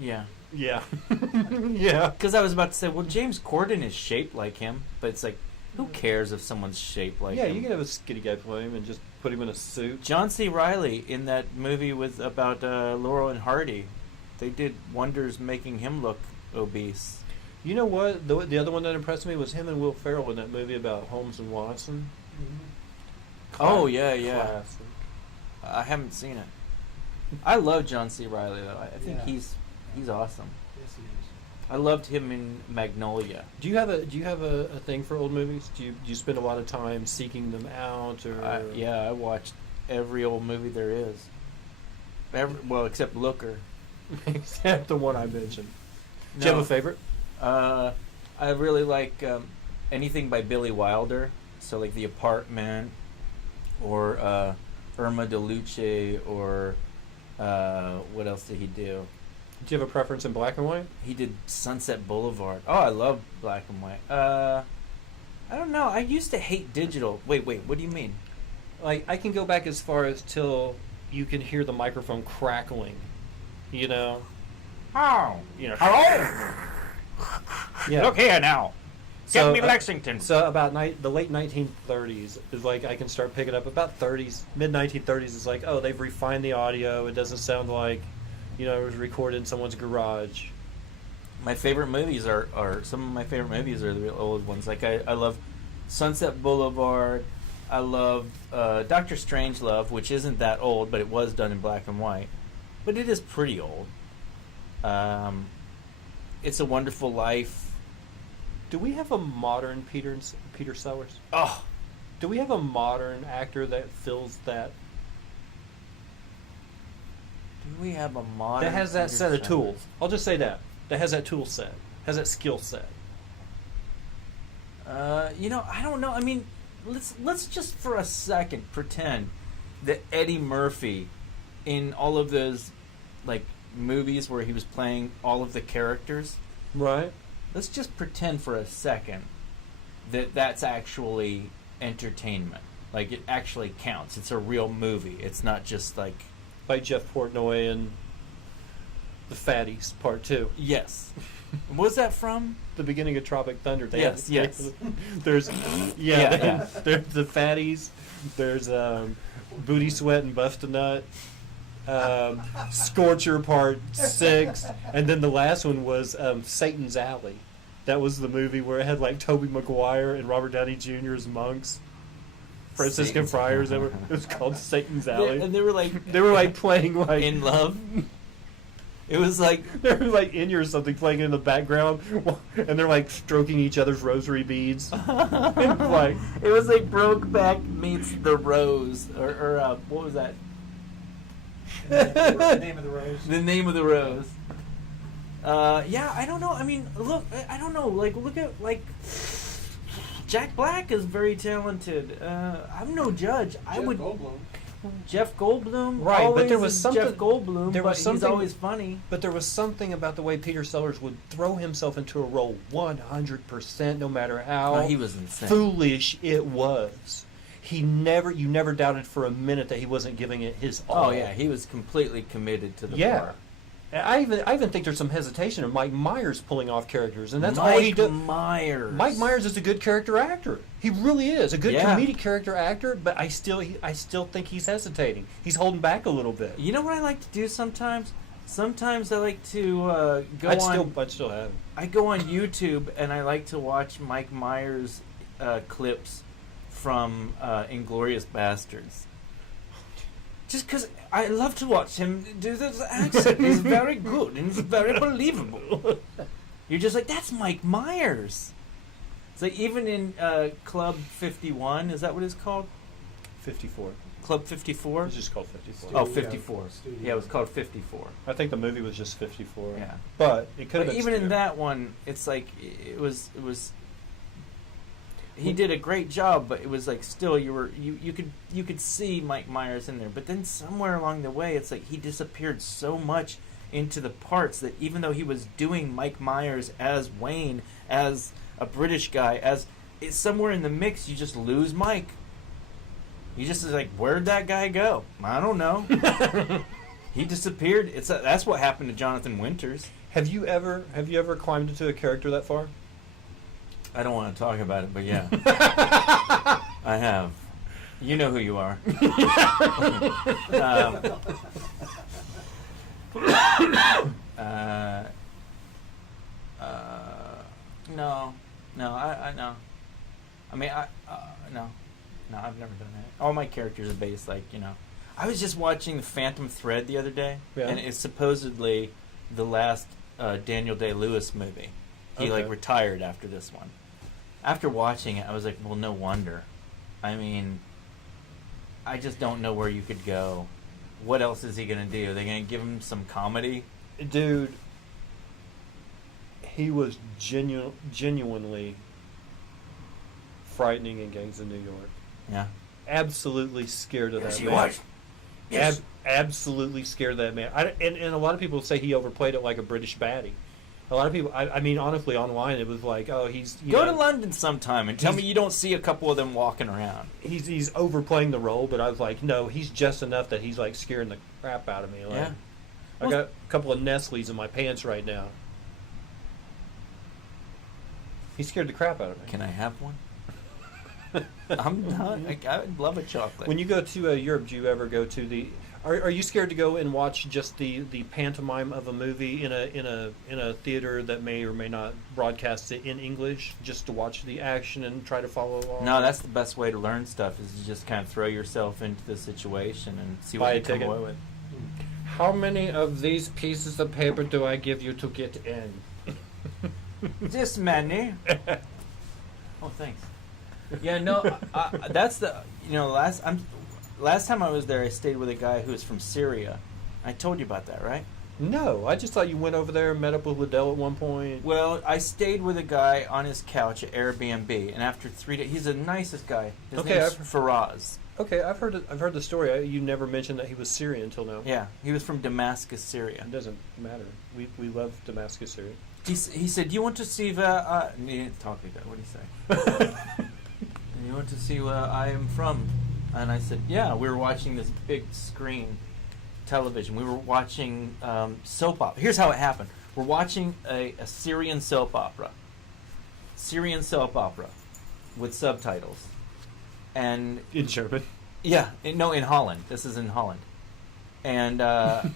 Yeah. Yeah. Yeah. Because I was about to say, well, James Corden is shaped like him, but it's like, who cares if someone's shaped like Yeah, him? you can have a skinny guy play him and just put him in a suit. John C. Reilly in that movie about Laurel and Hardy, they did wonders making him look obese. You know what? The other one that impressed me was him and Will Ferrell in that movie about Holmes and Watson. Oh, yeah. Classic. I haven't seen it. I love John C. Reilly though. I think Yeah. he's awesome. Yes, he is. I loved him in Magnolia. Do you have a thing for old movies? Do you spend a lot of time seeking them out, or I watched every old movie there is. Except Looker. except the one I mentioned? Do you have a favorite? I really like anything by Billy Wilder. So like The Apartment, or Irma DeLuce, or what else did he do? Do you have a preference in black and white? He did Sunset Boulevard. Oh, I love black and white. I don't know. I used to hate digital. Wait. What do you mean? Like, I can go back as far as till you can hear the microphone crackling. You know. Oh. Hello. Yeah. Look here now. So, Get me Lexington. So about the late 1930s is like I can start picking up. About mid 1930s is like, oh, they've refined the audio. It doesn't sound like, it was recorded in someone's garage. My favorite movies are some of my favorite movies are the real old ones. Like I love Sunset Boulevard. I love Dr. Strangelove, which isn't that old, but it was done in black and white. But it is pretty old. It's a Wonderful Life. Do we have a modern Peter Sellers? Oh, Do we have a modern actor that fills that? do we have a modern That has that Peter set of Sellers? tools. I'll just say that. That has that tool set. Has that skill set. I don't know. I mean, let's just for a second pretend that Eddie Murphy, in all of those like movies where he was playing all of the characters, Right. let's just pretend for a second that that's actually entertainment. Like it actually counts. It's a real movie. It's not just like Like Jeff Portnoy and The Fatties Part 2. Yes. What was that from? The beginning of Tropic Thunder. Yes, yes. There's Yeah. there's the Fatties. There's Booty Sweat and Bust a Nut. Scorcher Part 6, and then the last one was Satan's Alley. That was the movie where it had like Tobey Maguire and Robert Downey Jr. as monks, Franciscan Satan's friars. It was called Satan's Alley. And they were like playing like in love. It was like they were like in or something playing in the background, and they're like stroking each other's rosary beads. Like it was like Brokeback meets The Rose, or what was that? The Name of the Rose. The Name of the Rose. Yeah, I don't know. I mean, look, I don't know. Like, look at like Jack Black is very talented. I'm no judge. Jeff Goldblum. Right, but always there was is something- Jeff Goldblum. there was He's something- always funny. But there was something about the way Peter Sellers would throw himself into a role 100%, no matter how Oh, he was insane. foolish it was. You never doubted for a minute that he wasn't giving it his all. Oh yeah, he was completely committed to the Yeah. part. I even think there's some hesitation of Mike Myers pulling off characters, and that's all he does. Myers. Mike Myers is a good character actor. He really is a good Yeah. comedic character actor. But I still think he's hesitating. He's holding back a little bit. You know what I like to do sometimes? Sometimes I like to go I'd on. still have him. I go on YouTube and I like to watch Mike Myers clips from Inglourious Bastards. Just because I love to watch him do this accent. He's very good and it's very believable. You're just like, that's Mike Myers. It's like even in Club 51, is that what it's called? 54. Club 54? It's just called 54. Oh, Studio. 54. Studio. Yeah, it was called 54. I think the movie was just 54. Yeah. But it could have But been even in studio. that one, it's like it was. He did a great job, but it was like still you could see Mike Myers in there. But then somewhere along the way, it's like he disappeared so much into the parts that even though he was doing Mike Myers as Wayne, as a British guy, as it's somewhere in the mix, you just lose Mike. You just is like, where'd that guy go? I don't know. He disappeared. That's what happened to Jonathan Winters. Have you ever climbed into a character that far? I don't want to talk about it, but yeah. I have. You know who you are. No, I no. I mean, no, I've never done that. All my characters are based like, I was just watching The Phantom Thread the other day, Yeah. and it's supposedly the last Daniel Day-Lewis movie. He Okay. retired after this one. After watching it, I was like, well, no wonder. I mean, I just don't know where you could go. What else is he going to do? Are they going to give him some comedy? Dude, he was genuinely frightening in Gangs of New York. Yeah. Absolutely scared of Yes, that he man. was. Yes. Absolutely scared of that man. And a lot of people say he overplayed it like a British baddie. A lot of people, I mean, honestly, online it was like, oh, he's Go to London sometime and tell me He's- you don't see a couple of them walking around. he's overplaying the role, but I was like, no, he's just enough that he's like scaring the crap out of me. Like, Yeah. I got a couple of Nestle's in my pants right now. He scared the crap out of me. Can I have one? I'm done. I would love a chocolate. When you go to Europe, do you ever go to the? Are you scared to go and watch just the pantomime of a movie in a theater that may or may not broadcast it in English, just to watch the action and try to follow along? No, that's the best way to learn stuff is to just kind of throw yourself into the situation and see Buy what a you come ticket. away with. How many of these pieces of paper do I give you to get in? This many. Oh, thanks. Yeah, no, that's the last time I was there, I stayed with a guy who was from Syria. I told you about that, right? No, I just thought you went over there and met up with Liddell at one point. Well, I stayed with a guy on his couch at Airbnb, and after 3 days, he's the nicest guy. His Okay, name's Faraz. Okay, I've heard the story. You never mentioned that he was Syrian until now. Yeah, he was from Damascus, Syria. It doesn't matter. We love Damascus, Syria. He said, "You want to see where?" He didn't talk like that. What did he say? You want to see where I am from? And I said, "Yeah." We were watching this big screen television. We were watching soap opera. Here's how it happened. We're watching a Syrian soap opera. Syrian soap opera with subtitles. And In German. yeah, in Holland. This is in Holland. And and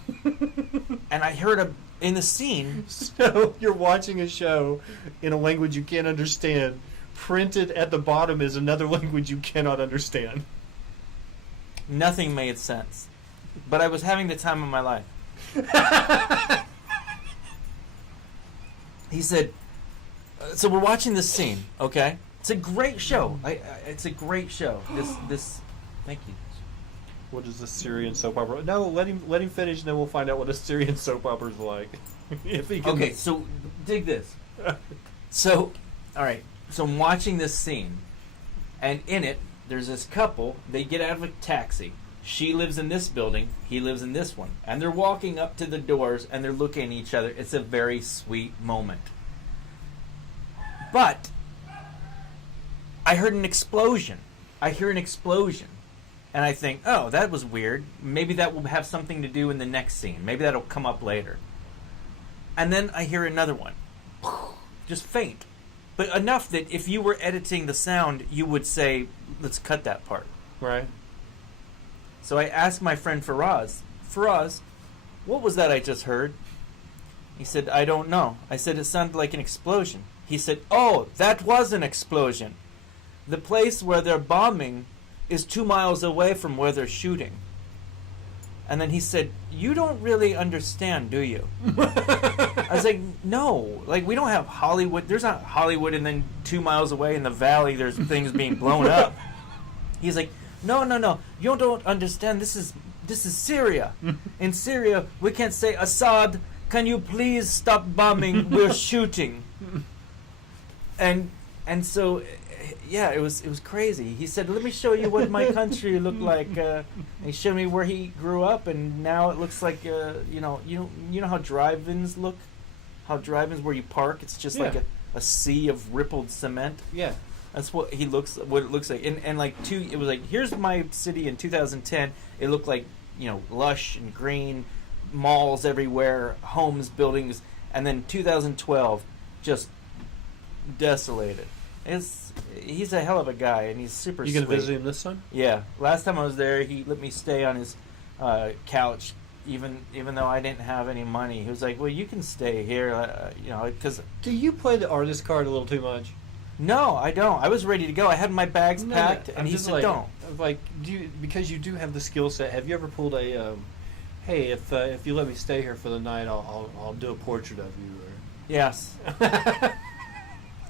I heard in the scene. So you're watching a show in a language you can't understand. Printed at the bottom is another language you cannot understand. Nothing made sense. But I was having the time of my life. He said, so we're watching this scene, okay? It's a great show. It's a great show. This thank you. What is a Syrian soap opera? No, let him finish, and then we'll find out what a Syrian soap opera is like. If he can. Okay, so dig this. So, all right. So I'm watching this scene, and in it, there's this couple. They get out of a taxi. She lives in this building. He lives in this one. And they're walking up to the doors, and they're looking at each other. It's a very sweet moment. But I heard an explosion. I hear an explosion. And I think, oh, that was weird. Maybe that will have something to do in the next scene. Maybe that'll come up later. And then I hear another one. Just faint. But enough that if you were editing the sound, you would say, let's cut that part. Right. So I asked my friend Faraz, what was that I just heard? He said, I don't know. I said, it sounded like an explosion. He said, oh, that was an explosion. The place where they're bombing is 2 miles away from where they're shooting. And then he said, you don't really understand, do you? I was like, no. Like, we don't have Hollywood. There's not Hollywood and then 2 miles away in the valley there's things being blown up. He's like, no. You don't understand. This is Syria. In Syria, we can't say, Assad, can you please stop bombing? We're shooting. And so, yeah, it was crazy. He said, let me show you what my country looked like. And he showed me where he grew up, and now it looks like, you know how drive-ins look? How drive-ins where you park, it's just like a sea of rippled cement. Yeah. That's what it looks like. And like it was like, here's my city in 2010. It looked like, lush and green, malls everywhere, homes, buildings, and then 2012, just desolated. He's a hell of a guy, and he's super sweet. You gonna visit him this time? Yeah. Last time I was there, he let me stay on his couch, even though I didn't have any money. He was like, well, you can stay here, because... Do you play the artist card a little too much? No, I don't. I was ready to go. I had my bags packed, and he said, don't. Like, because you do have the skill set, have you ever pulled a, hey, if you let me stay here for the night, I'll do a portrait of you? Or... Yes.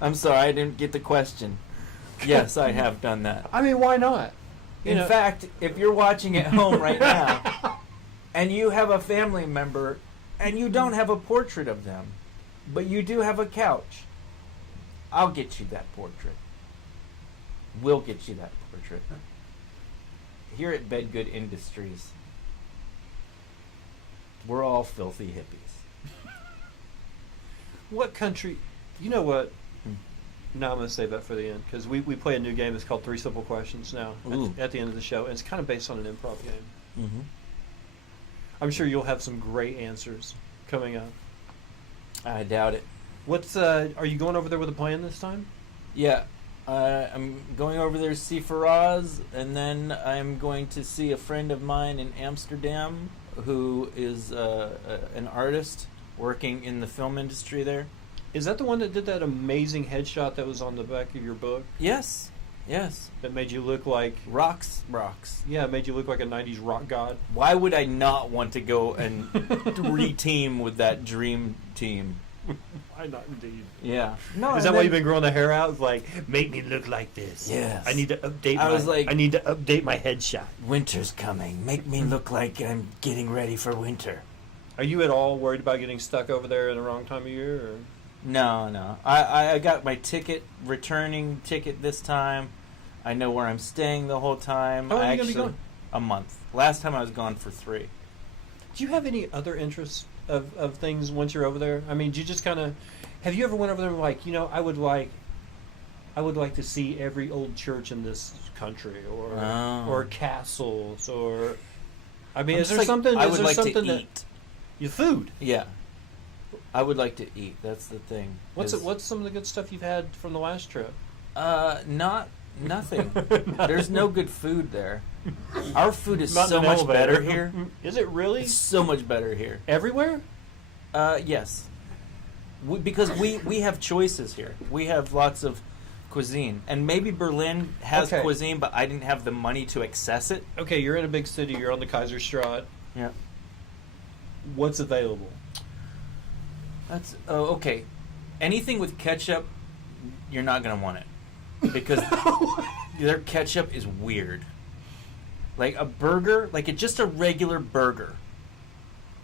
I'm sorry, I didn't get the question. Yes, I have done that. I mean, why not? In fact, if you're watching at home right now, and you have a family member, and you don't have a portrait of them, but you do have a couch, I'll get you that portrait. We'll get you that portrait. Here at Bedgood Industries, we're all filthy hippies. What country... You know what? No, I'm going to save that for the end, because we play a new game. It's called 3 Simple Questions now at the end of the show, and it's kind of based on an improv game. Mm-hmm. I'm sure you'll have some great answers coming up. I doubt it. Are you going over there with a plan this time? Yeah. I'm going over there to see Faraz, and then I'm going to see a friend of mine in Amsterdam who is an artist working in the film industry there. Is that the one that did that amazing headshot that was on the back of your book? Yes. That made you look like... Rocks. Yeah, it made you look like a 90s rock god. Why would I not want to go and re-team with that dream team? Why not, indeed? Yeah. No. Is that why you've been growing the hair out? It's like, make me look like this. Yes. I need to update. I need to update my headshot. Winter's coming. Make me look like I'm getting ready for winter. Are you at all worried about getting stuck over there in the wrong time of year? Or? No. I got my returning ticket this time. I know where I'm staying the whole time. How long are you going to be gone? A month. Last time I was gone for 3. Do you have any other interests of things once you're over there? I mean, do you just kind of... Have you ever went over there and like, I would like to see every old church in this country, or castles, or... I mean, I'm is just there like, something? I is would there like something to that eat. your food? Yeah, I would like to eat. That's the thing. What's is- What's some of the good stuff you've had from the last trip? Nothing. There's no good food there. Our food is Not in so an much elevator. better here. Is it really It's so much better here. everywhere? Yes. Because we have choices here. We have lots of cuisine. And maybe Berlin has Okay. cuisine, but I didn't have the money to access it. Okay, you're in a big city. You're on the Kaiserstraße. Yeah. What's available? That's okay. Anything with ketchup, you're not gonna want it because their ketchup is weird. Like a burger, just a regular burger,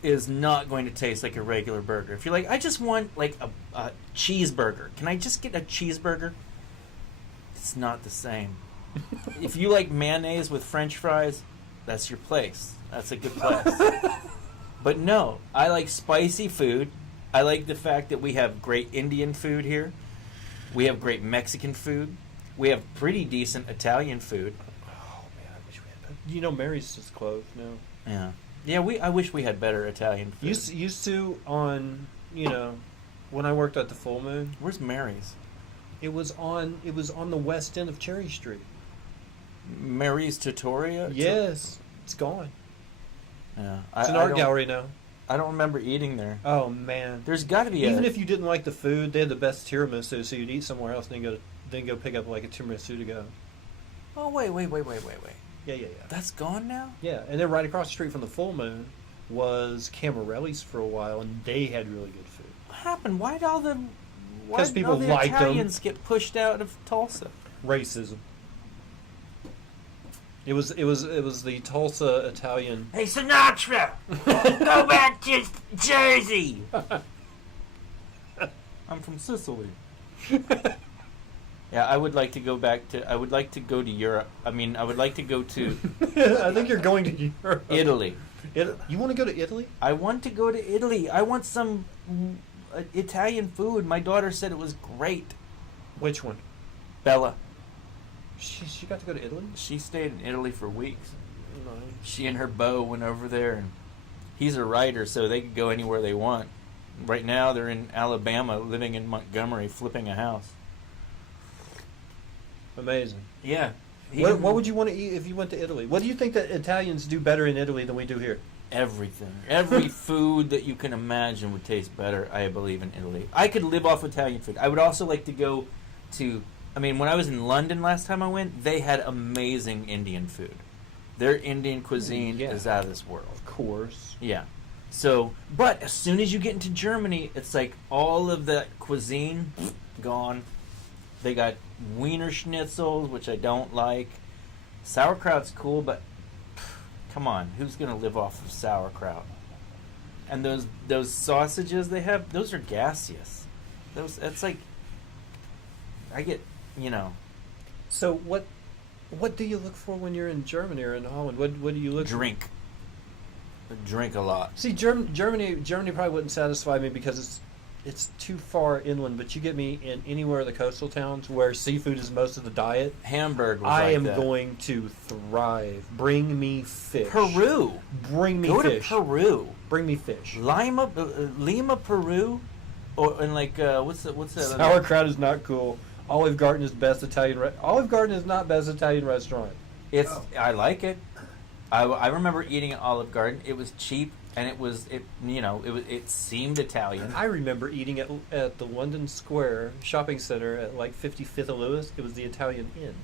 is not going to taste like a regular burger. If you're like, I just want like a cheeseburger, can I just get a cheeseburger? It's not the same. If you like mayonnaise with French fries, that's your place. That's a good place. But no, I like spicy food. I like the fact that we have great Indian food here. We have great Mexican food. We have pretty decent Italian food. Oh man, I wish we had. You know, Mary's just closed now. Yeah. Yeah, I wish we had better Italian food. Used to on when I worked at the Full Moon, Where's Mary's? it was on the west end of Cherry Street. Mary's Trattoria? Yes, it's gone. Yeah. It's an I art don't- gallery now. I don't remember eating there. Oh man, There's got to be even if you didn't like the food, they had the best tiramisu, so you'd eat somewhere else and then go pick up like a tiramisu to go. Oh, wait. Yeah. That's gone now? Yeah, and then right across the street from the Full Moon was Camarelli's for a while, and they had really good food. What happened? Why did all the 'Cause people the liked 'em. Italians get pushed out of Tulsa? Racism. It was the Tulsa Italian. Hey, Sinatra! Go back to Jersey! I'm from Sicily. Yeah, I would like to go I would like to go to Europe. I mean, I would like to go to I think you're going to Europe. Italy. You want to go to Italy? I want to go to Italy. I want some Italian food. My daughter said it was great. Which one? Bella. She got to go to Italy? She stayed in Italy for weeks. Nice. She and her beau went over there, and he's a writer, so they could go anywhere they want. Right now, they're in Alabama, living in Montgomery, flipping a house. Amazing. Yeah. What would you want to eat if you went to Italy? What do you think that Italians do better in Italy than we do here? Everything. Every food that you can imagine would taste better, I believe, in Italy. I could live off Italian food. I would also like to go to... I mean, when I was in London last time I went, they had amazing Indian food. Their Indian cuisine Yeah. is out of this world. Of course. Yeah. So, but as soon as you get into Germany, it's like all of the cuisine gone. They got Wiener Schnitzels, which I don't like. Sauerkraut's cool, but come on, who's gonna live off of sauerkraut? And those sausages they have, those are gaseous. It's like I get, So what do you look for when you're in Germany or in Holland? What do you look drink. Drink a lot. See, Germany probably wouldn't satisfy me because it's too far inland. But you get me in anywhere of the coastal towns where seafood is most of the diet. Hamburg was I like am that. going to thrive. Bring me fish. Peru. Bring me Go fish. to Peru. Bring me fish. Lima, Peru, and what's that? Sauerkraut is not cool. Olive Garden is best Italian. Olive Garden is not best Italian restaurant. I like it. I remember eating at Olive Garden. It was cheap, and it seemed Italian. I remember eating at the London Square shopping center at like 55th and Lewis. It was the Italian Inn.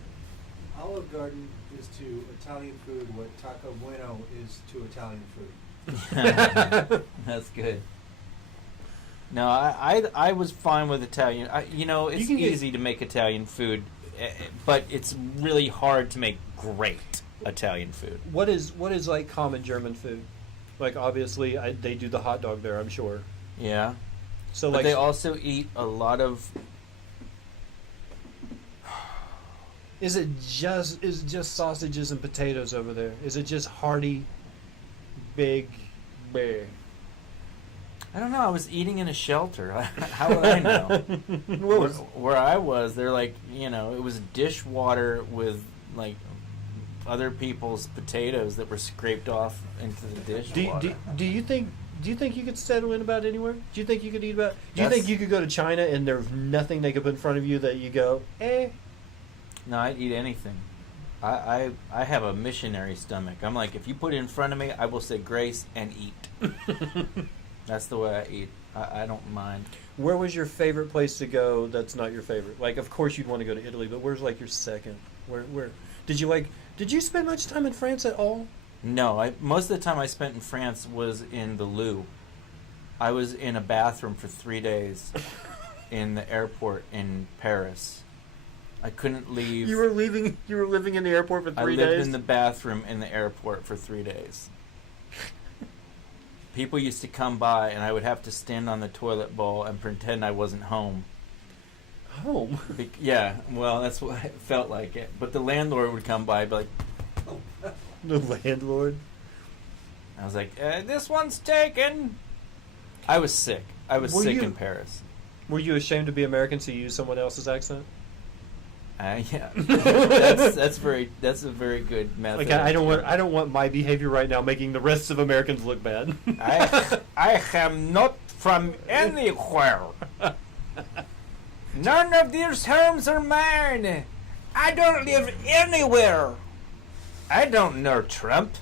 Olive Garden is to Italian food what Taco Bueno is to Italian food. That's good. No, I was fine with Italian. It's easy to make Italian food, but it's really hard to make great Italian food. What is like common German food? Like obviously they do the hot dog there, I'm sure. Yeah. So But like they also eat a lot of. is it just sausages and potatoes over there? Is it just hearty, big, bear? I don't know. I was eating in a shelter. How would I know? Where I was, they're like, it was dishwater with like other people's potatoes that were scraped off into the dishwater. Do you think you could settle in about anywhere? Do you think you could eat about? Do you That's- think you could go to China and there's nothing they could put in front of you that you go, eh? No, I'd eat anything. I have a missionary stomach. I'm like, if you put it in front of me, I will say grace and eat. That's the way I eat. I don't mind. Where was your favorite place to go that's not your favorite? Like, of course you'd want to go to Italy, but where's like your second? Where did you spend much time in France at all? No, most of the time I spent in France was in the loo. I was in a bathroom for 3 days in the airport in Paris. I couldn't leave. You were living in the airport for 3 days? I lived in the bathroom in the airport for 3 days. People used to come by, and I would have to stand on the toilet bowl and pretend I wasn't home. Home? Yeah, well, that's what it felt like. It. But the landlord would come by and be like, The landlord? I was like, this one's taken. I was sick. I was Were sick you- in Paris. Were you ashamed to be American so you used someone else's accent? Yeah, that's a very good method. Like I don't want my behavior right now making the rest of Americans look bad. I am not from anywhere. None of these homes are mine. I don't live anywhere. I don't know Trump.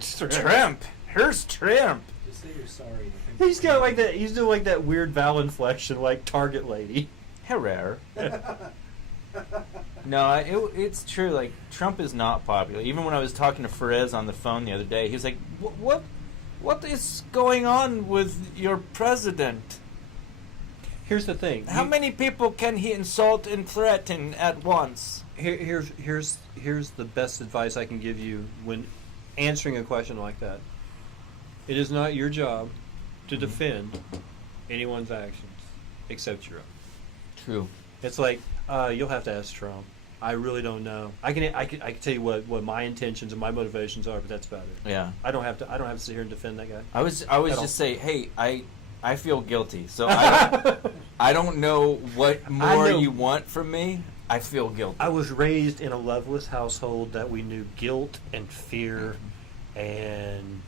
Trump. Here's Trump. Just say you're sorry. He's got like that. He's doing like that weird vowel inflection, like Target lady. Hello. No, it's true. Like, Trump is not popular. Even when I was talking to Ferez on the phone the other day, he was like, "What is going on with your president? Here's the thing. How many people can he insult and threaten at once?" Here's the best advice I can give you when answering a question like that. It is not your job to defend anyone's actions except your own. True. It's like you'll have to ask Trump. I really don't know. I can tell you what my intentions and my motivations are, but that's about it. Yeah. I don't have to sit here and defend that guy. I was At all. just say, hey, I feel guilty, so I don't know what more know. you want from me. I feel guilty. I was raised in a loveless household that we knew guilt and fear and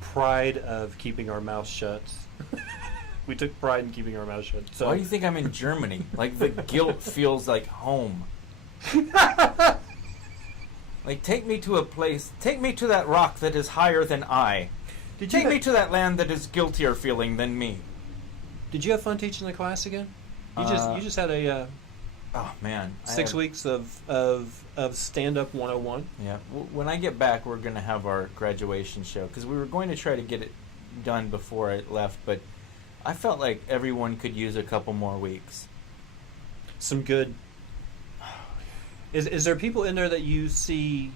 pride of keeping our mouth shut. We took pride in keeping our mouth shut. So Why do you think I'm in Germany? Like, the guilt feels like home. Like, take me to a place. Take me to that rock that is higher than I. Take me to that land that is guiltier feeling than me. Did you have fun teaching the class again? You just had a Oh man, 6 weeks of stand up 101. Yeah. When I get back, we're gonna have our graduation show because we were going to try to get it done before I left, but I felt like everyone could use a couple more weeks. Some good. Is there people in there that you see?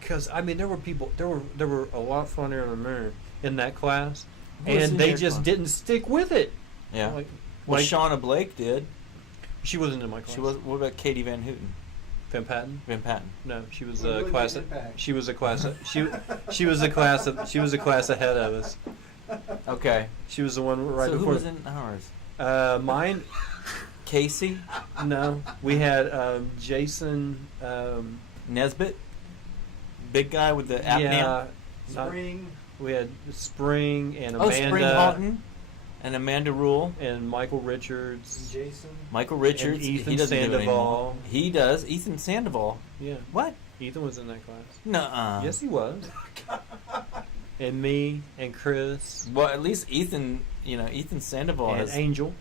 Because I mean, there were people. There were a lot funnier than me in that class, Who was in and they your just class? didn't stick with it. Yeah. Like Well, Shauna Blake did. she wasn't in my class. She was. What about Katie Van Houten? Van Patten? Van Patten. No, she was We're a really class. getting it back. She was a class. She was a class. She was a class ahead of us. Okay. She was the one right so before. who was in ours? Mine. Casey No, we had Jason. Nesbitt, big guy with the apnea. Yeah, Spring. we had Spring and Oh, Amanda Spring Houghton and Amanda Rule. and Michael Richards. Jason. Michael Richards. And Ethan he doesn't do it Sandoval. anymore. He does. Ethan Sandoval. Yeah, What? Ethan was in that class. Nuh-uh. Yes, he was. And me and Chris Well, at least Ethan, Ethan Sandoval and has. Angel.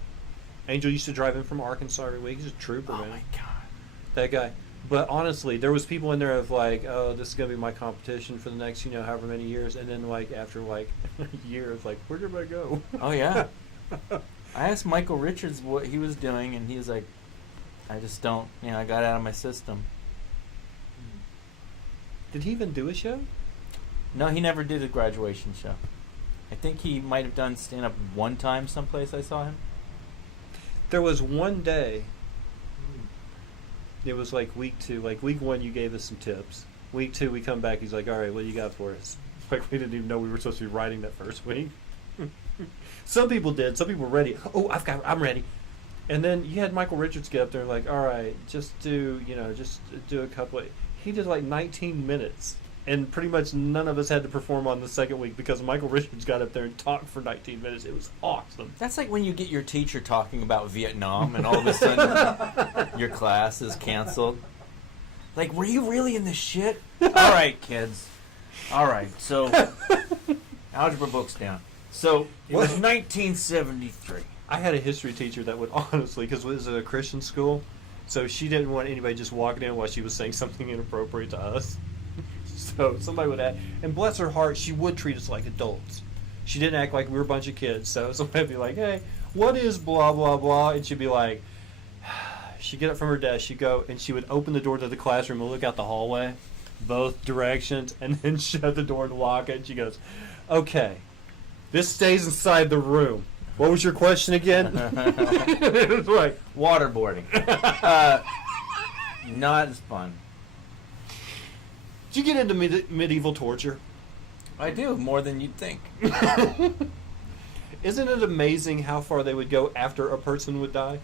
Angel used to drive in from Arkansas every week. He's a trooper, Oh man. my god. That guy. But honestly, there was people in there of like, oh, this is gonna be my competition for the next, however many years, and then like after like a year, it's like, where'd everybody go? Oh yeah. I asked Michael Richards what he was doing, and he was like, "I just don't. I got out of my system." Did he even do a show? No, he never did a graduation show. I think he might have done stand up one time someplace I saw him. There was one day. It was like week 2. Like week 1, you gave us some tips. Week 2, we come back. He's like, "All right, what do you got for us?" Like we didn't even know we were supposed to be writing that first week. Some people did. Some people were ready. Oh, I'm ready. And then you had Michael Richards get up there and like, "All right, just do a couple of." He did like 19 minutes. And pretty much none of us had to perform on the second week because Michael Richards got up there and talked for 19 minutes. It was awesome. That's like when you get your teacher talking about Vietnam and all of a sudden your class is canceled. Like, were you really in this shit? All right, kids. All right, so algebra books down. So it was 1973. I had a history teacher that would honestly, because it was a Christian school, so she didn't want anybody just walking in while she was saying something inappropriate to us. So somebody would act, and bless her heart, she would treat us like adults. She didn't act like we were a bunch of kids. So somebody would be like, "Hey, what is blah blah blah?" And she'd be like, she'd get up from her desk, she'd go, and she would open the door to the classroom and look out the hallway, both directions, and then shut the door and lock it. And she goes, "Okay, this stays inside the room. What was your question again?" It was like Waterboarding. Not as fun. Did you get into medieval torture? I do, more than you'd think. Isn't it amazing how far they would go after a person would die?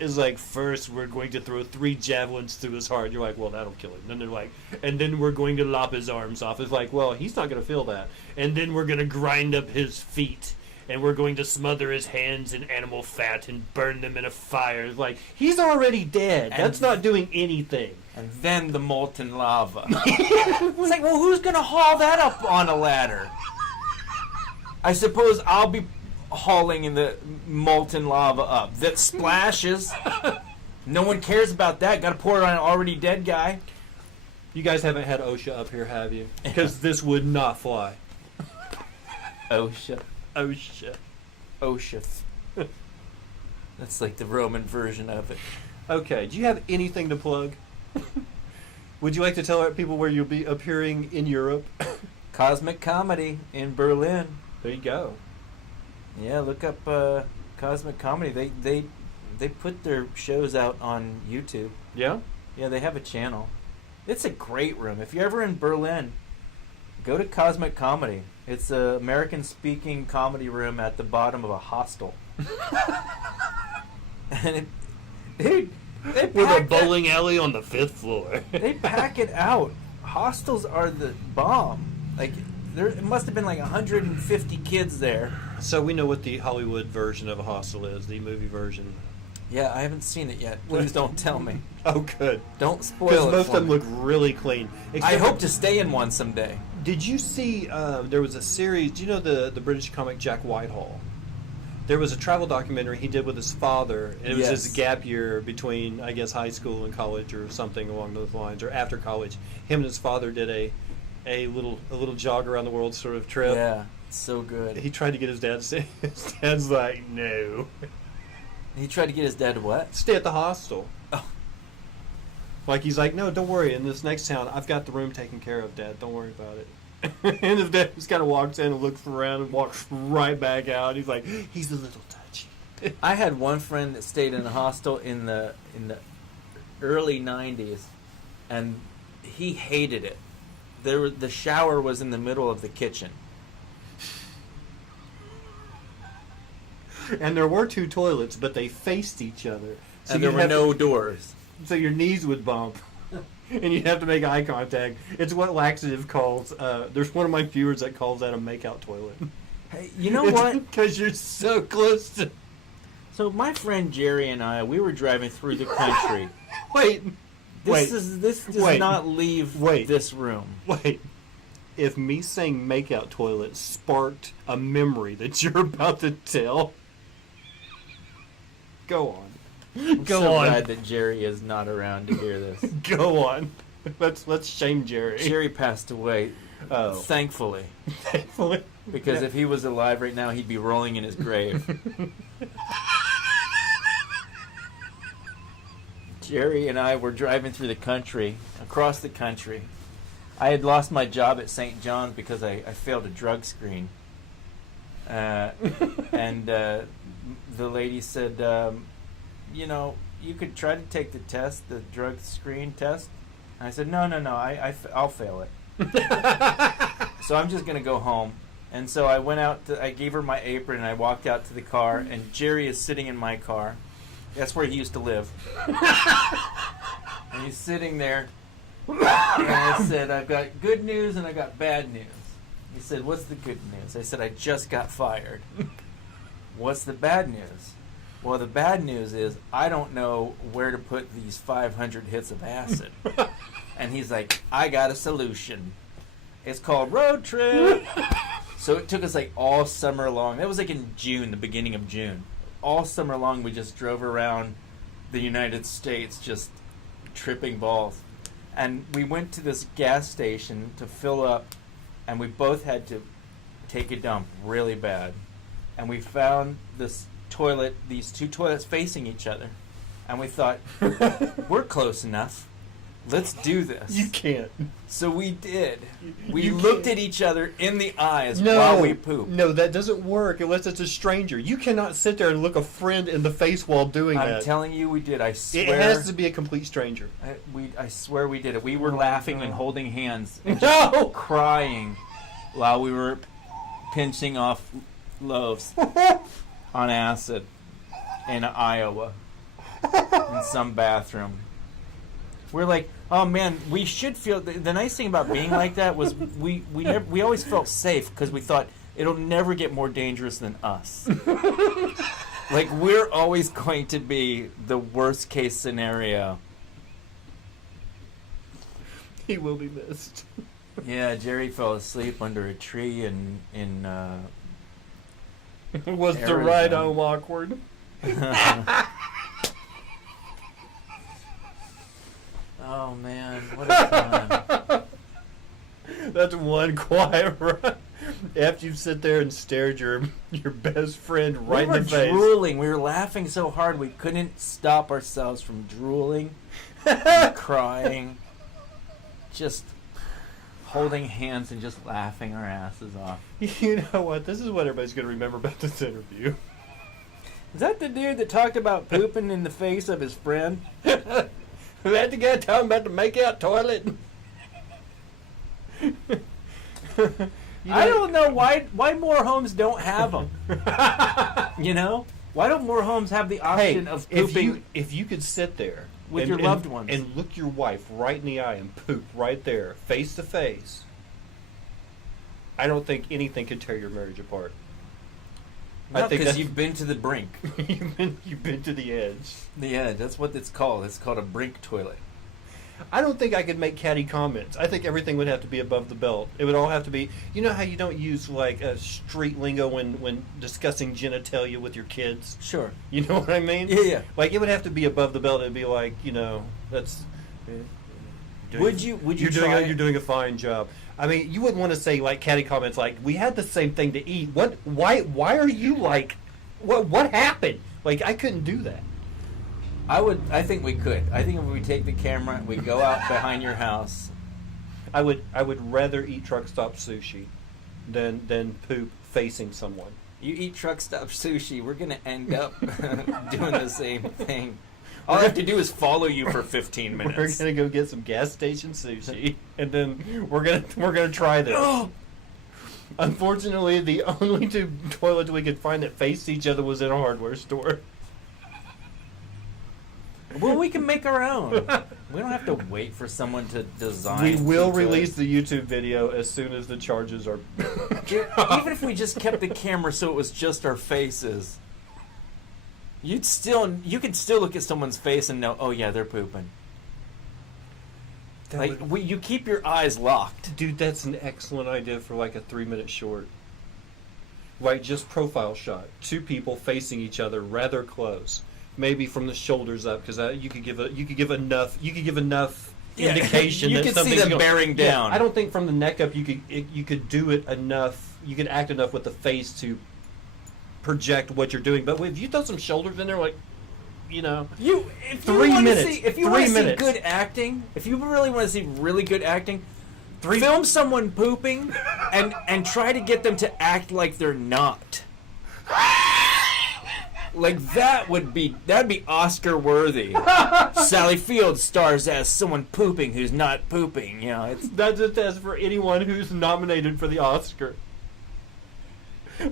It's like, first we're going to throw 3 javelins through his heart. You're like, well, that'll kill him. Then they're like, and then we're going to lop his arms off. It's like, well, he's not going to feel that. And then we're going to grind up his feet. And we're going to smother his hands in animal fat and burn them in a fire. It's like, he's already dead. That's not doing anything. And then the molten lava. It's like, well, who's going to haul that up on a ladder? I suppose I'll be hauling in the molten lava up. That splashes. No one cares about that. Got to pour it on an already dead guy. You guys haven't had OSHA up here, have you? Because this would not fly. OSHA. OSHA. OSHA. That's like the Roman version of it. Okay, do you have anything to plug? Would you like to tell our people where you'll be appearing in Europe? Cosmic Comedy in Berlin. There you go. Yeah, look up Cosmic Comedy. They put their shows out on YouTube. Yeah? Yeah, they have a channel. It's a great room. If you're ever in Berlin, go to Cosmic Comedy. It's an American-speaking comedy room at the bottom of a hostel. And they With a pack bowling alley on the 5th floor. they pack it out. Hostels are the bomb. Like, it must have been like 150 kids there. So we know what the Hollywood version of a hostel is, the movie version. Yeah, I haven't seen it yet. Please don't tell me. Oh, good. Don't spoil Because it most for of them me. look really clean. I Except hope to stay in one someday. Did you see, there was a series, do you know the British comic Jack Whitehall? There was a travel documentary he did with his father, and it was Yes. his gap year between, I guess, high school and college or something along those lines, or after college. Him and his father did a little jog around the world sort of trip. Yeah, it's so good. He tried to get his dad to stay. His dad's like, no. He tried to get his dad to what? Stay at the hostel. Oh. Like, he's like, no, don't worry. In this next town, I've got the room taken care of, Dad. Don't worry about it. And his dad just kind of walks in and looks around and walks right back out. He's like, he's a little touchy. I had one friend that stayed in a hostel in the early 90s, and he hated it. The shower was in the middle of the kitchen. And there were 2 toilets, but they faced each other. So And there you'd were have no doors. so your knees would bump. And you'd have to make eye contact. It's what laxative calls, there's one of my viewers that calls that a makeout toilet. Hey, you know what? Because you're so close to... So my friend Jerry and I, we were driving through the country. Wait. This does Wait. not leave this room. Wait. If me saying makeout toilet sparked a memory that you're about to tell, go on. I'm Go so on. glad that Jerry is not around to hear this. Go on. Let's shame Jerry. Jerry passed away, Oh. thankfully, Thankfully. because if he was alive right now, he'd be rolling in his grave. Jerry and I were driving through the country, across the country. I had lost my job at St. John's because I failed a drug screen. And the lady said, you know, you could try to take the test, the drug screen test. And I said, no, I'll fail it. So I'm just going to go home. And so I went out, I gave her my apron, and I walked out to the car, and Jerry is sitting in my car. That's where he used to live. And he's sitting there, And I said, I've got good news and I got bad news. He said, what's the good news? I said, I just got fired. What's the bad news? Well, the bad news is I don't know where to put these 500 hits of acid. And he's like, I got a solution. It's called road trip. So it took us like all summer long. That was like in June, the beginning of June. All summer long we just drove around the United States just tripping balls. And we went to this gas station to fill up, and we both had to take a dump really bad. And we found this toilet, these two toilets facing each other. And we thought, we're close enough. Let's do this. You can't. So we did. We You looked can't. at each other in the eyes while we pooped. No, that doesn't work unless it's a stranger. You cannot sit there and look a friend in the face while doing I'm that. telling you, we did. I swear. It has to be a complete stranger. I swear we did it. We were laughing and holding hands and No! just crying while we were pinching off loaves on acid in Iowa in some bathroom. We're like, oh man, we should feel. The nice thing about being like that was we always felt safe because we thought it'll never get more dangerous than us. Like we're always going to be the worst case scenario. He will be missed. Yeah, Jerry fell asleep under a tree in Was the Arizona. ride home awkward? Oh man, what a time. That's one quiet ride. After you sit there and stare at your best friend right We were in the face. drooling. We were laughing so hard we couldn't stop ourselves from drooling and crying. Just holding hands and just laughing our asses off. You know what? This is what everybody's going to remember about this interview. Is that the dude that talked about pooping in the face of his friend? That the guy talking about the make-out toilet? I don't know why more homes don't have them. You know? Why don't more homes have the option of pooping? if you could sit there with your loved ones and look your wife right in the eye and poop right there, face to face, I don't think anything could tear your marriage apart. I No, think because that's- you've been to the brink. you've been to the edge. The edge. That's what it's called. It's called a brink toilet. I don't think I could make catty comments. I think everything would have to be above the belt. It would all have to be. You know how you don't use like a street lingo when discussing genitalia with your kids. Sure. You know what I mean? Yeah. Like it would have to be above the belt. It'd be like, you know, that's. Would you You're try? you're doing a fine job. I mean, you wouldn't want to say like catty comments like, "We had the same thing to eat." What? Why are you like? What happened? Like I couldn't do that. I think we could. I think if we take the camera, we go out behind your house. I would rather eat truck stop sushi than poop facing someone. You eat truck stop sushi, we're gonna end up doing the same thing. All I have to do is follow you for 15 minutes. We're gonna go get some gas station sushi, and then we're gonna try this. Unfortunately, the only two toilets we could find that faced each other was in a hardware store. Well, we can make our own. We don't have to wait for someone to design. We will two release toilets. the YouTube video as soon as the charges are. Even if we just kept the camera so it was just our faces, you could still look at someone's face and know, oh yeah, they're pooping. You keep your eyes locked. Dude, that's an excellent idea for like a 3-minute short. Like just profile shot, 2 people facing each other rather close, maybe from the shoulders up, because you could give enough Yeah, indication. you that could see something's them going- bearing Yeah, down. I don't think from the neck up you could do it enough. You could act enough with the face to project what you're doing. But if you throw some shoulders in there, like, you know, If you 3 wanna minutes. See, if you 3 want to see minutes. good acting, if you really want to see really good acting, 3 film someone pooping and try to get them to act like they're not. Like that'd be Oscar worthy. Sally Field stars as someone pooping who's not pooping. You know, it's That's a test for anyone who's nominated for the Oscar.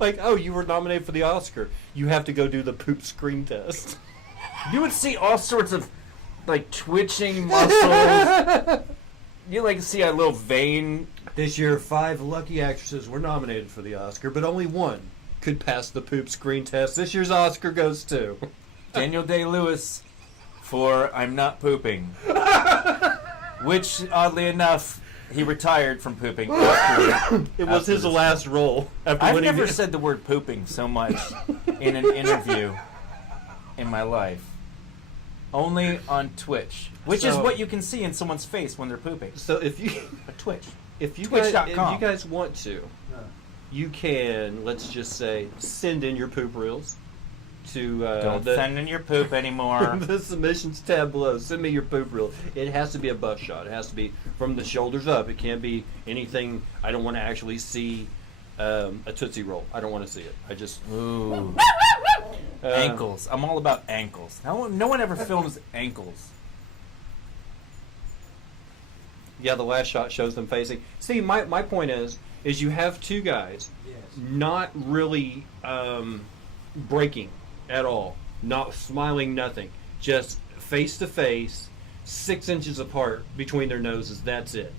Like, oh, you were nominated for the Oscar. You have to go do the poop screen test. you would see all sorts of like twitching muscles. you like see a little vein. This year, 5 lucky actresses were nominated for the Oscar, but only one could pass the poop screen test. This year's Oscar goes to Daniel Day-Lewis for I'm Not Pooping. Which, oddly enough, he retired from pooping. it was his last role. After I've winning never the- said the word pooping so much in an interview in my life. Only on Twitch, which is So- what you can see in someone's face when they're pooping. So if you Twitch. if you Twitch.com. guys want to, you can, let's just say, send in your poop reels to Don't send in your poop anymore. the submissions tab below. Send me your poop reel. It has to be a bust shot. It has to be from the shoulders up. It can't be anything. I don't want to actually see a Tootsie Roll. I don't want to see it. I just Ooh. Ankles. I'm all about ankles. No one ever films ankles. Yeah, the last shot shows them facing. See, my point is you have two guys Yes. not really breaking at all, not smiling, nothing, just face to face, 6 inches apart between their noses. That's it,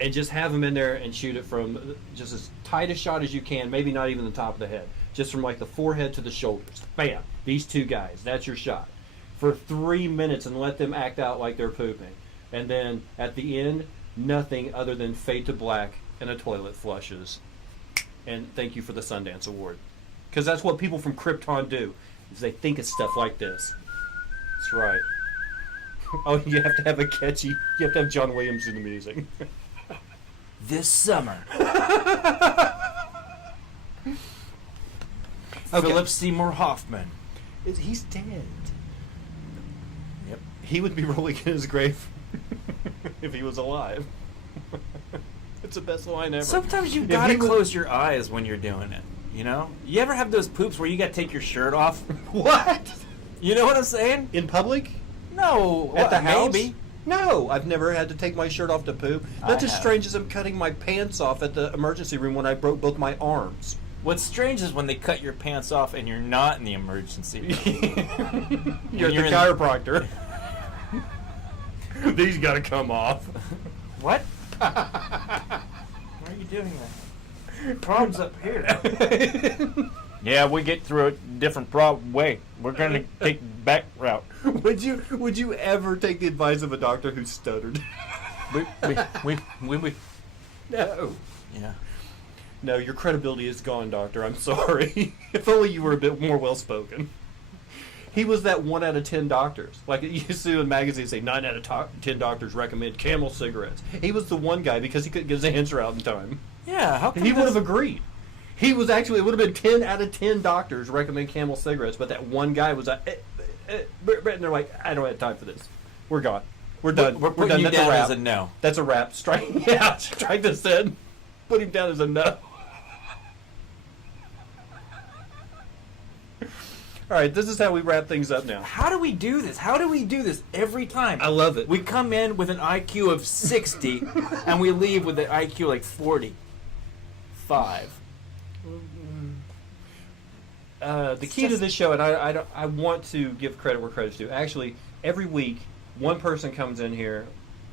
and just have them in there and shoot it from just as tight a shot as you can. Maybe not even the top of the head, just from like the forehead to the shoulders. Bam! These two guys. That's your shot for 3 minutes, and let them act out like they're pooping. And then at the end, nothing other than fade to black and a toilet flushes. And thank you for the Sundance Award. Because that's what people from Krypton do, is they think of stuff like this. That's right. Oh, you have to have a catchy, you have to have John Williams in the music. This summer. Okay. Philip Seymour Hoffman. He's dead. Yep. He would be rolling in his grave if he was alive. It's the best line ever. Sometimes you If gotta he was- close your eyes when you're doing it. You know? You ever have those poops where you gotta take your shirt off? What? You know what I'm saying? In public? No. At the house? Maybe. No, I've never had to take my shirt off to poop. That's I as have. strange as I'm cutting my pants off at the emergency room when I broke both my arms. What's strange is when they cut your pants off and you're not in the emergency room. You're You're the in- chiropractor. These gotta come off. What? Why are you doing that? Problems up here. Yeah, we get through it a different way. We're gonna take back route. Would you ever take the advice of a doctor who stuttered? We. No. Yeah. No, your credibility is gone, doctor. I'm sorry. If only you were a bit more well spoken. He was that 1 out of 10 doctors. Like you used to in magazines say 9 out of 10 doctors recommend Camel cigarettes. He was the one guy because he couldn't get his answer out in time. Yeah. How come He would have this- agreed. He was actually, it would have been 10 out of 10 doctors recommend Camel cigarettes, but that one guy was like, and they're like, I don't have time for this. We're gone. We're done. We're putting done. you That's down a wrap. as a no. That's a wrap. Strike. Yeah, strike this in. Put him down as a no. All right, this is how we wrap things up now. How do we do this? How do we do this every time? I love it. We come in with an IQ of 60, and we leave with an IQ like 45. The key to this show, and I want to give credit where credit's due. Actually, every week, one person comes in here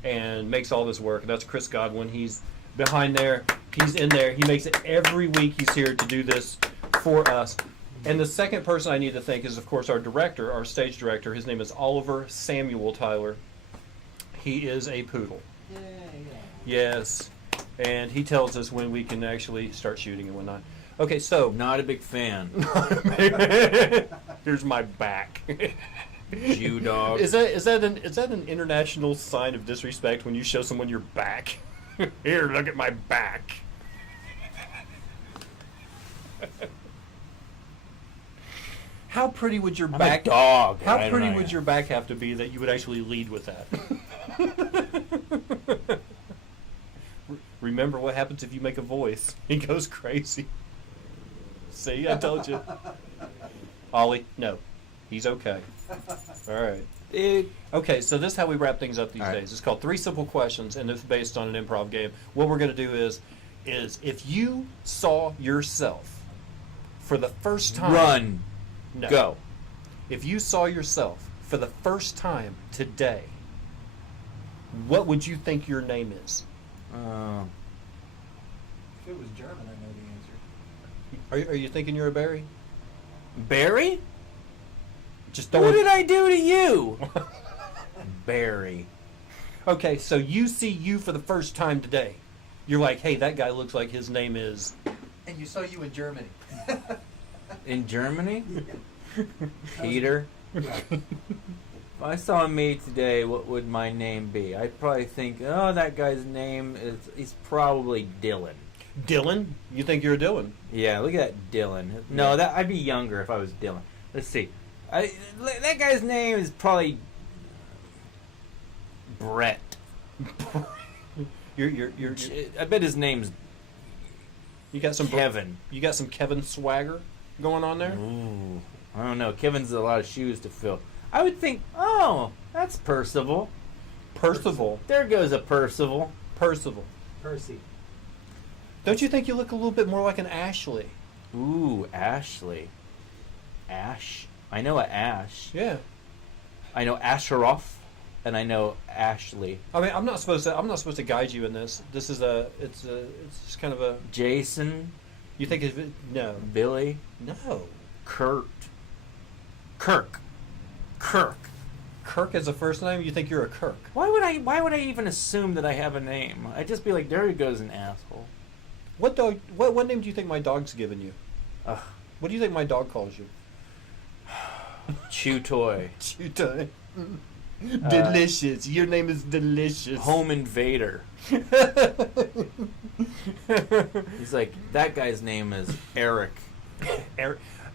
and makes all this work. And that's Chris Godwin. He's behind there. He's in there. He makes it every week. He's here to do this for us. And the second person I need to thank is, of course, our director, our stage director. His name is Oliver Samuel Tyler. He is a poodle. Yes. And he tells us when we can actually start shooting and whatnot. Okay, so Not a big fan. here's my back. Jew dog. Is that an international sign of disrespect when you show someone your back? Here, look at my back. How pretty would your I'm back? a dog. How I don't pretty know would yet. your back have to be that you would actually lead with that? Remember what happens if you make a voice? He goes crazy. See, I told you. Ollie, no. He's okay. All right. Okay, so this is how we wrap things up these All right. days. It's called 3 Simple Questions, and it's based on an improv game. What we're going to do is if you saw yourself for the first time... Run. No. Go. If you saw yourself for the first time today, what would you think your name is? If it was German, I know the answer. Are you thinking you're a Barry? Barry? Just don't. What did I do to you? Barry. Okay, so you see you for the first time today. You're like, hey, that guy looks like his name is. And you saw you in Germany. In Germany? Peter? If I saw me today, what would my name be? I'd probably think, oh, that guy's name he's probably Dylan. Dylan? You think you're a Dylan? Yeah, look at that Dylan. No, that I'd be younger if I was Dylan. Let's see. That guy's name is probably Brett. You're I bet his name's you got some Kevin. You got some Kevin swagger going on there? Ooh, I don't know. Kevin's a lot of shoes to fill. I would think, oh, that's Percival. Percival. There goes a Percival. Percival. Percy. Don't you think you look a little bit more like an Ashley? Ooh, Ashley. Ash. I know a Ash. Yeah. I know Asheroff, and I know Ashley. I mean, I'm not supposed to guide you in this. This is it's just kind of a. Jason. You think of it? No. Billy. No. Kirk. Kirk as a first name? You think you're a Kirk? Why would I even assume that I have a name? I'd just be like, there he goes, an asshole. What dog? What name do you think my dog's given you? Ugh. What do you think my dog calls you? Chew toy. Chew delicious. Your name is delicious. Home invader. He's like, that guy's name is Eric.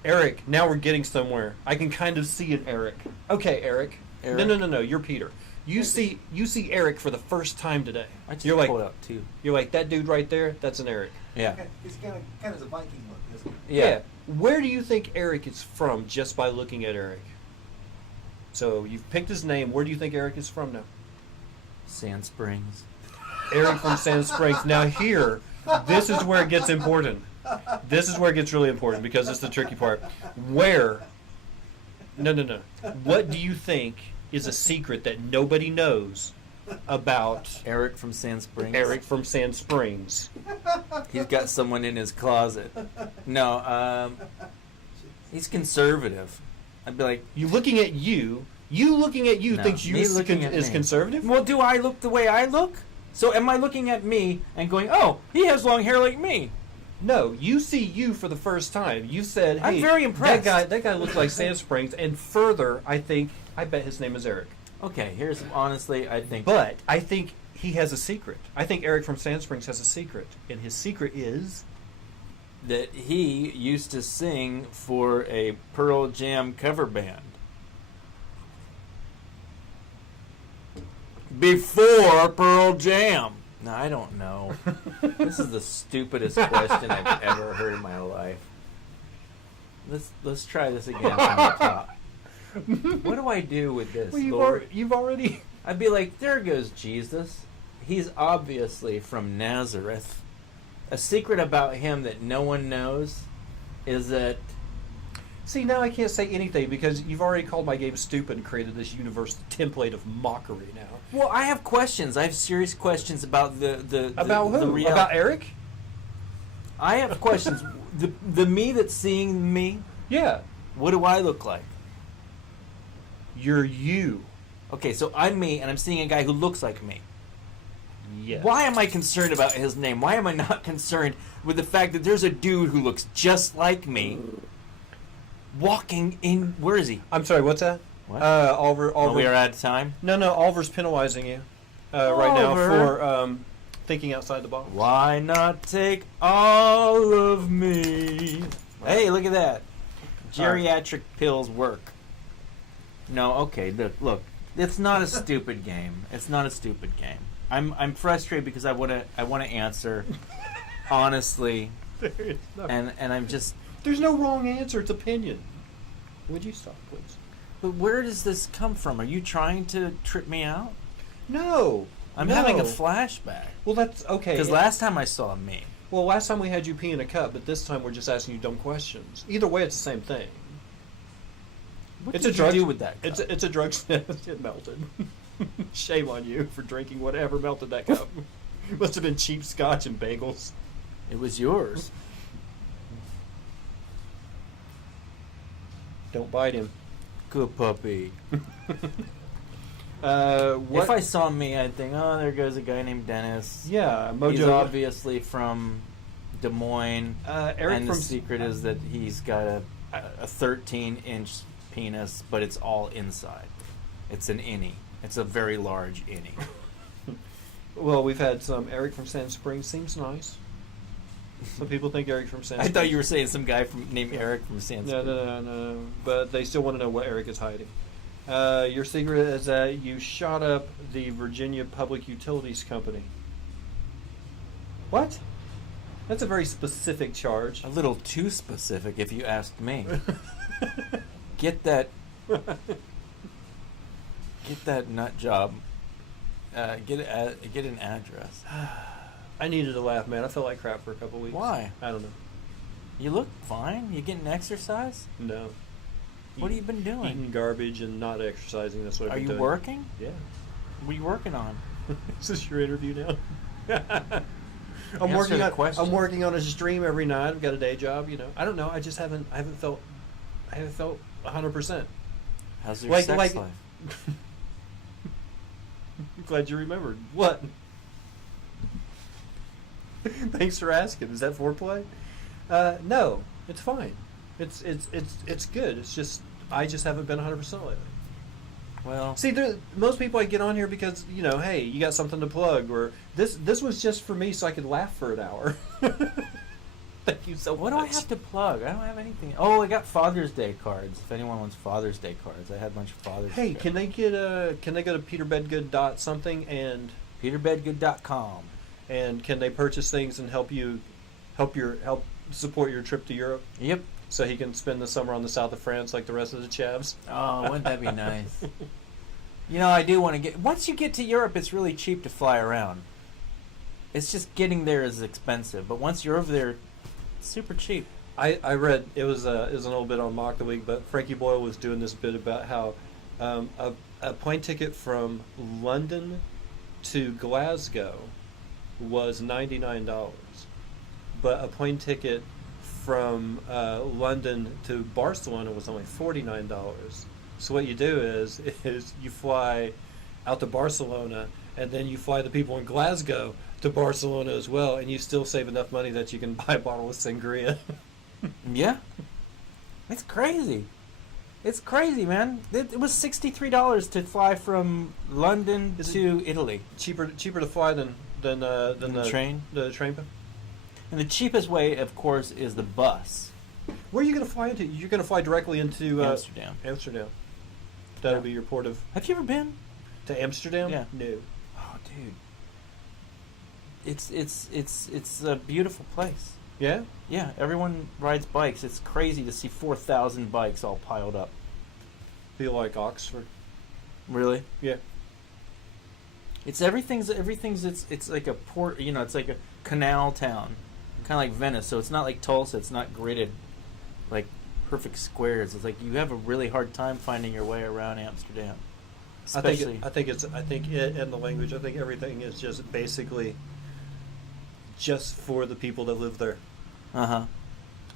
Eric, now we're getting somewhere. I can kind of see it, Eric. Okay, Eric. Eric? No. You're Peter. You see Eric for the first time today. I just You're like, pulled out two. You're like, that dude right there, that's an Eric. Yeah. He's kind of a Viking look, isn't he? Yeah. Where do you think Eric is from just by looking at Eric? So you've picked his name. Where do you think Eric is from now? Sand Springs. Eric from Sand Springs. Now here, this is where it gets important. This is where it gets really important because it's the tricky part. Where? No. What do you think is a secret that nobody knows about Eric from Sand Springs. Eric from Sand Springs? He's got someone in his closet. No, he's conservative. I'd be like, You looking at you No, thinks you me is, looking at is me. conservative? well, do I look the way I look? So am I looking at me and going, oh, he has long hair like me? No, you see you for the first time. You said, hey, I'm very impressed. That guy looks like Sand Springs. And further, I bet his name is Eric. Okay, here's, honestly, I think... But I think he has a secret. I think Eric from Sand Springs has a secret. And his secret is... that he used to sing for a Pearl Jam cover band. Before Pearl Jam. No, I don't know. This is the stupidest question I've ever heard in my life. Let's try this again from the top. What do I do with this, Well, Lord? you've already... I'd be like, there goes Jesus. He's obviously from Nazareth. A secret about him that no one knows is that... See, now I can't say anything because you've already called my game stupid and created this universe template of mockery now. Well, I have questions. I have serious questions about the About the who? reality. About Eric? I have questions. the me that's seeing me, Yeah. what do I look like? You're you. Okay, so I'm me, and I'm seeing a guy who looks like me. Yes. Why am I concerned about his name? Why am I not concerned with the fact that there's a dude who looks just like me walking in... Where is he? I'm sorry, what's that? What? Oliver. Oh, we are out of time? No, Oliver's penalizing you right now Oliver. for thinking outside the box. Why not take all of me? Hey, look at that. Geriatric pills work. No, okay, look. It's not a stupid game. It's not a stupid game. I'm frustrated because I wanna answer honestly, and I'm just. There's no wrong answer. It's opinion. Would you stop, please? But where does this come from? Are you trying to trip me out? No. I'm no. having a flashback. Well, that's okay. Because last time I saw me. Well, last time we had you pee in a cup, but this time we're just asking you dumb questions. Either way, it's the same thing. What It's did a drug. you do with that? It's a drug. It melted. Shame on you for drinking whatever melted that cup. Must have been cheap scotch and bagels. It was yours. Don't bite him. Good puppy. What? If I saw me, I'd think, oh, there goes a guy named Dennis. Yeah, Mojo. He's obviously from Des Moines. Eric and from the secret is that he's got a 13-inch penis, but it's all inside. It's an innie. It's a very large innie. Well, we've had some. Eric from Sand Springs seems nice. Some people think Eric from Sand I Springs. thought you were saying some guy named Eric from San No, Francisco. no. But they still want to know what Eric is hiding. Your secret is that you shot up the Virginia Public Utilities Company. What? That's a very specific charge. A little too specific, if you asked me. Get that nut job. Get an address. I needed to laugh, man. I felt like crap for a couple weeks. Why? I don't know. You look fine. You getting exercise? No. What have you been doing? Eating garbage and not exercising. That's what I've Are been you doing. working? Yeah. What are you working on? Is this your interview now? I'm Answer working the on. question. I'm working on a stream every night. I've got a day job. You know. I don't know. I just haven't. I haven't felt 100%. How's your Like- sex like- life? I'm glad you remembered. What? Thanks for asking. Is that foreplay? No, it's fine. It's good. It's just I just haven't been 100% lately. Well, See, most people I get on here because hey, you got something to plug, or this was just for me so I could laugh for an hour. Thank you so what much. do I have to plug? I don't have anything. Oh, I got Father's Day cards. If anyone wants Father's Day cards, I had a bunch of Father's Hey, Day can they get can they go to peterbedgood something and PeterBedgood.com. and can they purchase things and help support your trip to Europe Yep. so he can spend the summer on the south of France like the rest of the chavs? Oh, wouldn't that be nice? I do want to get... Once you get to Europe, it's really cheap to fly around. It's just getting there is expensive. But once you're over there, it's super cheap. I read it was an old bit on Mock the Week, but Frankie Boyle was doing this bit about how a plane ticket from London to Glasgow was $99, but a plane ticket from London to Barcelona was only $49. So what you do is you fly out to Barcelona, and then you fly the people in Glasgow to Barcelona as well, and you still save enough money that you can buy a bottle of sangria. Yeah. It's crazy. It's crazy, man. It was $63 to fly from London Is it- to Italy. cheaper to fly than the train? The train. And the cheapest way, of course, is the bus. Where are you going to fly into? You're going to fly directly into Amsterdam. Amsterdam. That'll Yeah. be your port of Have you ever been? to Amsterdam. Yeah. No. Oh, dude. It's a beautiful place. Yeah. Yeah, everyone rides bikes. It's crazy to see 4,000 bikes all piled up. Feel like Oxford. Really? Yeah. It's everything's it's like a port, it's like a canal town. Kind of like Venice, so it's not like Tulsa, it's not gridded like perfect squares. It's like you have a really hard time finding your way around Amsterdam. Especially I think it and the language. I think everything is just basically just for the people that live there. Uh-huh.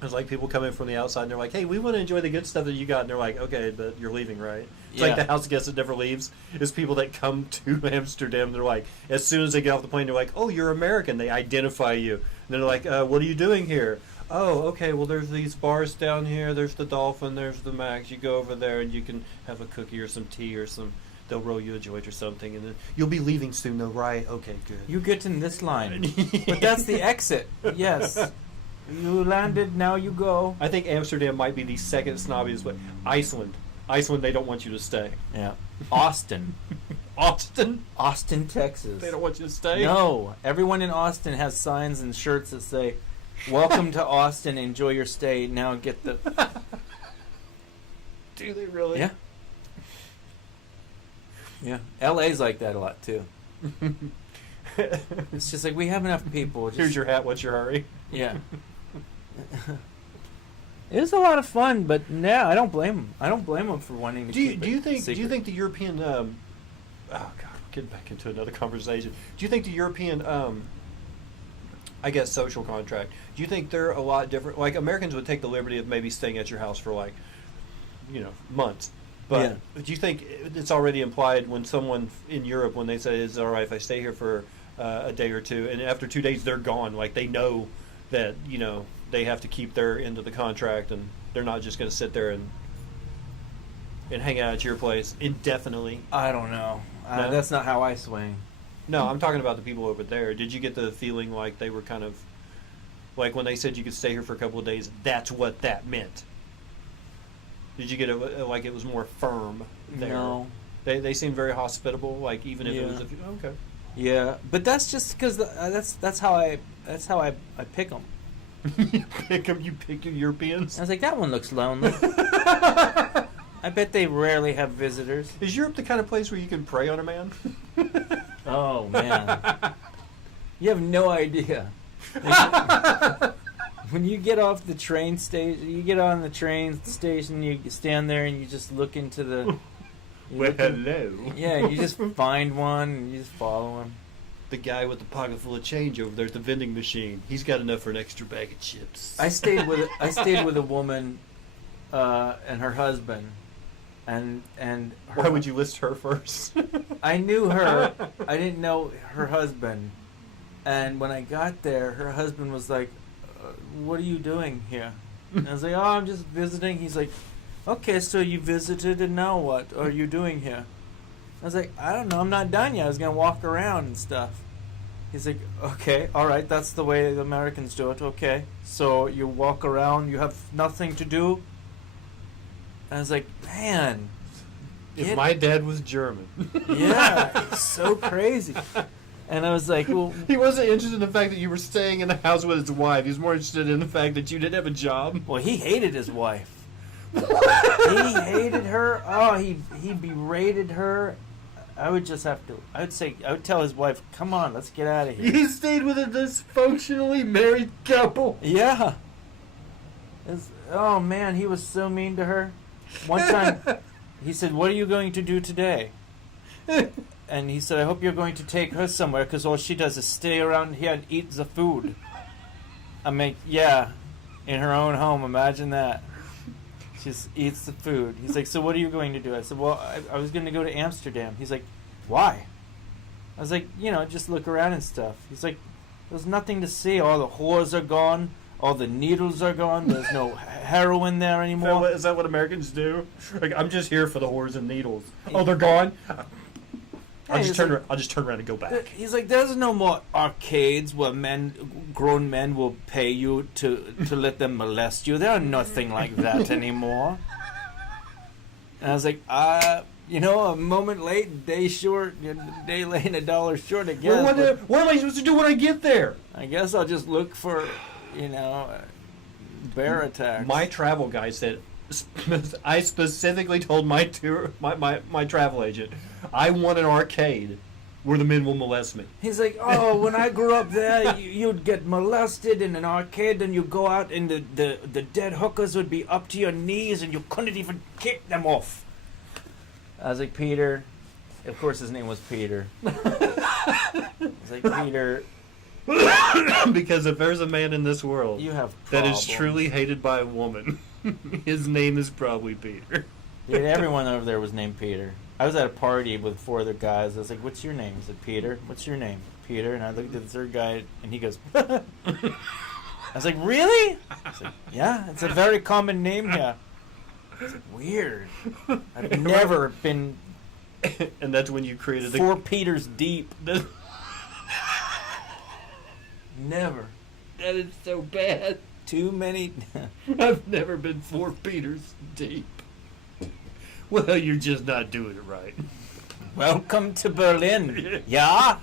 It's like people come in from the outside and they're like, "Hey, we want to enjoy the good stuff that you got," and they're like, "Okay, but you're leaving, right?" It's like Yeah. the house guest that never leaves is people that come to Amsterdam. They're like, as soon as they get off the plane, they're like, "Oh, you're American." They identify you, and they're like, "What are you doing here?" "Oh, okay. Well, there's these bars down here. There's the Dolphin. There's the Max. You go over there and you can have a cookie or some tea or some. They'll roll you a joint or something, and then you'll be leaving soon, though, right? Okay, good. You get in this line. But that's the exit. Yes. You landed, now you go. I think Amsterdam might be the second snobbiest, but Iceland, they don't want you to stay. Yeah. Austin. Austin, Austin, Texas. they don't want you to stay. No. Everyone in Austin has signs and shirts that say, "Welcome to Austin, enjoy your stay, now get the..." Do they really? Yeah. Yeah. LA's like that a lot, too. It's just like, we have enough people. Just, Here's your hat. What's your hurry? Yeah. It was a lot of fun, but I don't blame them. I don't blame them for wanting to Do you keep do you it think secret. the European God, getting back into another conversation. Do you think the European, I guess, social contract, do you think they're a lot different? Like, Americans would take the liberty of maybe staying at your house for, like, months. But do you think it's already implied when someone in Europe, when they say, is it all right if I stay here for a day or two, and after 2 days they're gone, like, they know that, they have to keep their end of the contract, and they're not just going to sit there and hang out at your place indefinitely? I don't know. No? That's not how I swing. No, I'm talking about the people over there. Did you get the feeling like they were kind of, like when they said you could stay here for a couple of days, that's what that meant? Did you get it like it was more firm there? No. They seemed very hospitable, like even if it was okay. Yeah, but that's just because that's how I pick them. You pick them. You pick your Europeans. I was like, that one looks lonely. I bet they rarely have visitors. Is Europe the kind of place where you can prey on a man? Oh man, you have no idea. When you get off the train station, you get on the train station, you stand there and you just look into the. Hello. Yeah, you just find one and you just follow him. The guy with the pocket full of change over there at the vending machine. He's got enough for an extra bag of chips. I stayed with a woman, and her husband, and her, Why would you list her first? I knew her. I didn't know her husband, and when I got there, her husband was like, "What are you doing here?" And I was like, "Oh, I'm just visiting." He's like, "Okay, so you visited, and now what are you doing here?" I was like, "I don't know. I'm not done yet. I was gonna walk around and stuff." He's like, "Okay, all right. That's the way the Americans do it. Okay, so you walk around. You have nothing to do." And I was like, "Man, If my dad was German. yeah, it's so crazy." And I was like, "Well, He wasn't interested in the fact that you were staying in the house with his wife. He was more interested in the fact that you didn't have a job. well, he hated his wife. He hated her. Oh, he berated her. I would just have to. I would tell his wife, "Come on, let's get out of here." You stayed with a dysfunctionally married couple. Yeah. Oh man, he was so mean to her. One time, he said, "What are you going to do today?" And he said, "I hope you're going to take her somewhere, because all she does is stay around here and eat the food." I mean, yeah, in her own home. Imagine that. She just eats the food. He's like, "So what are you going to do?" I said, "Well, I was going to go to Amsterdam." He's like, "Why?" I was like, just look around and stuff. He's like, "There's nothing to see. All the whores are gone. All the needles are gone. There's no heroin there anymore." Is that what Americans do? Like, I'm just here for the whores and needles. Oh, they're gone? I'll just turn around and go back. He's like, "There's no more arcades where grown men will pay you to let them molest you. There's nothing like that anymore." And I was like, a moment late, day short, day late, and $1 short, I guess. What am I supposed to do when I get there? I guess I'll just look for, bear attacks. My travel guy said, I specifically told my travel agent, I want an arcade where the men will molest me. He's like, "Oh, when I grew up there, you'd get molested in an arcade, and you go out, and the dead hookers would be up to your knees, and you couldn't even kick them off." I was like, "Peter," of course his name was Peter. I was like, "Peter, Because if there's a man in this world you have that problems." is truly hated by a woman, his name is probably Peter. Dude, everyone over there was named Peter. I was at a party with 4 other guys. I was like, "What's your name?" He said, "Peter." "What's your name?" "Peter." And I looked at the third guy, and he goes, I was like, "Really?" I was like, "Yeah, it's a very common name here." I was like, "Weird. I've never been And that's when you created 4 Peters deep. the... Never. That is so bad. Too many." I've never been 4 Peters deep. Well, you're just not doing it right. "Welcome to Berlin." "Yeah?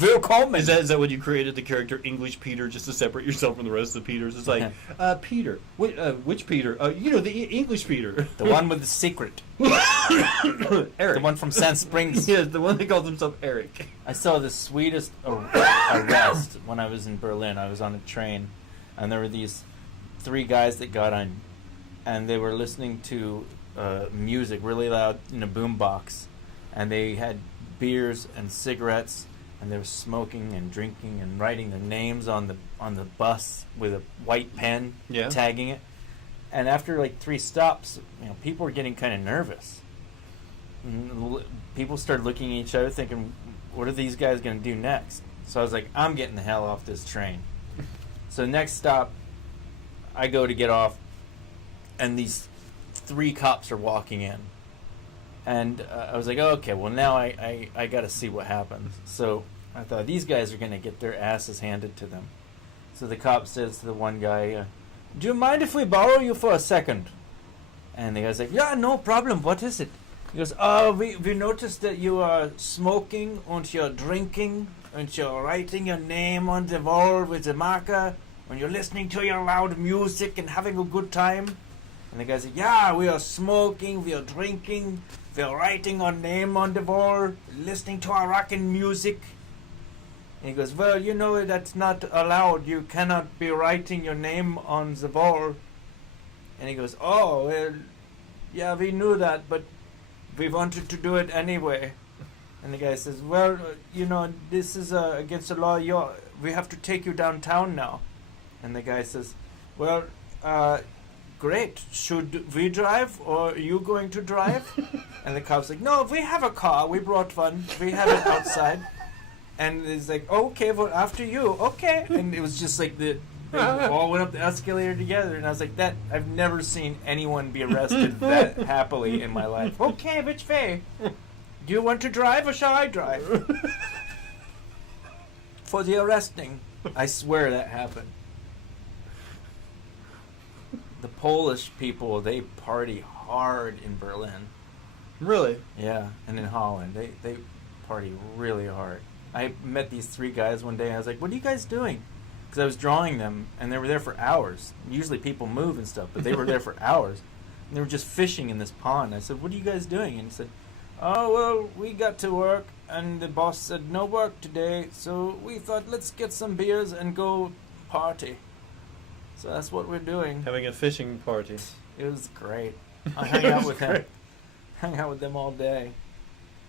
Willkommen." Is that when you created the character English Peter just to separate yourself from the rest of the Peters? It's like, Peter. Which Peter? The English Peter. The one with the secret. Eric. The one from Sand Springs. Yes, the one that calls himself Eric. I saw the sweetest arrest when I was in Berlin. I was on a train, and there were these 3 guys that got on, and they were listening to music really loud in a boombox, and they had beers and cigarettes, and they were smoking and drinking and writing their names on the bus with a white pen, Yeah. tagging it. And after like 3 stops, people were getting kind of nervous. And people started looking at each other, thinking, "What are these guys going to do next?" So I was like, "I'm getting the hell off this train." So next stop, I go to get off, and these 3 cops are walking in. And I was like, oh, okay, well, now I got to see what happens. So I thought, these guys are going to get their asses handed to them. So the cop says to the one guy, "Do you mind if we borrow you for a second?" And the guy's like, "Yeah, no problem. What is it?" He goes, we noticed that you are smoking and you're drinking and you're writing your name on the wall with a marker and you're listening to your loud music and having a good time." And the guy said, "Yeah, we are smoking, we are drinking, we are writing our name on the wall, listening to our rockin' music." And he goes, "Well, that's not allowed. You cannot be writing your name on the wall." And he goes, "Oh, well, yeah, we knew that, but we wanted to do it anyway." And the guy says, "Well, this is against the law. We have to take you downtown now." And the guy says, "Well, great. Should we drive, or are you going to drive?" And the cop's like, "No, we have a car. We brought one. We have it outside." And he's like, "Okay, well, after you. Okay." And it was just like they all went up the escalator together. And I was like, I've never seen anyone be arrested that happily in my life. "Okay, which way? Do you want to drive, or shall I drive?" For the arresting. I swear that happened. The Polish people, they party hard in Berlin. Really? Yeah, and in Holland. They party really hard. I met these 3 guys one day, and I was like, "What are you guys doing?" Because I was drawing them, and they were there for hours. Usually people move and stuff, but they were there for hours. And they were just fishing in this pond. I said, "What are you guys doing?" And he said, "Oh, well, we got to work, and the boss said no work today, so we thought, let's get some beers and go party." So that's what we're doing. Having a fishing party. It was great. I hung out with him. Hung out with them all day.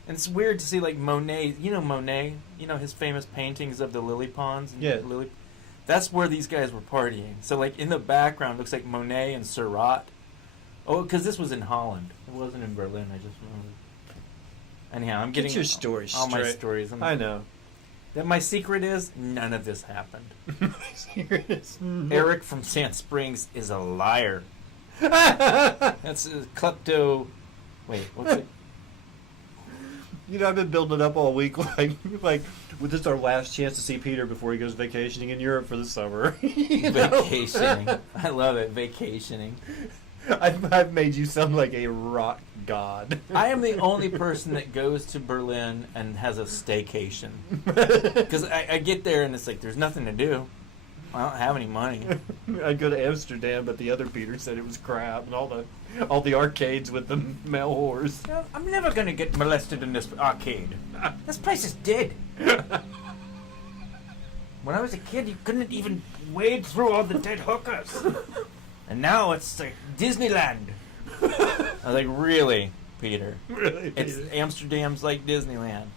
And it's weird to see, like, Monet. Monet? His famous paintings of the lily ponds? And Yeah. That's where these guys were partying. So, like, in the background looks like Monet and Seurat. Oh, because this was in Holland. It wasn't in Berlin. I just remembered. Anyhow, I'm getting Get your story all my straight. stories. I know. That my secret is none of this happened. Serious. Eric from Sand Springs is a liar. That's a klepto. Wait, what's it? I've been building it up all week, like, this is our last chance to see Peter before he goes vacationing in Europe for the summer. Vacationing. I love it. Vacationing. I've made you sound like a rock god. I am the only person that goes to Berlin and has a staycation. Because I get there and it's like, there's nothing to do. I don't have any money. I'd go to Amsterdam, but the other Peter said it was crap, and all the arcades with the male whores. I'm never going to get molested in this arcade. This place is dead. When I was a kid, you couldn't even wade through all the dead hookers. And now it's like Disneyland. I was like, really, Peter? Really, It's Peter? Amsterdam's like Disneyland.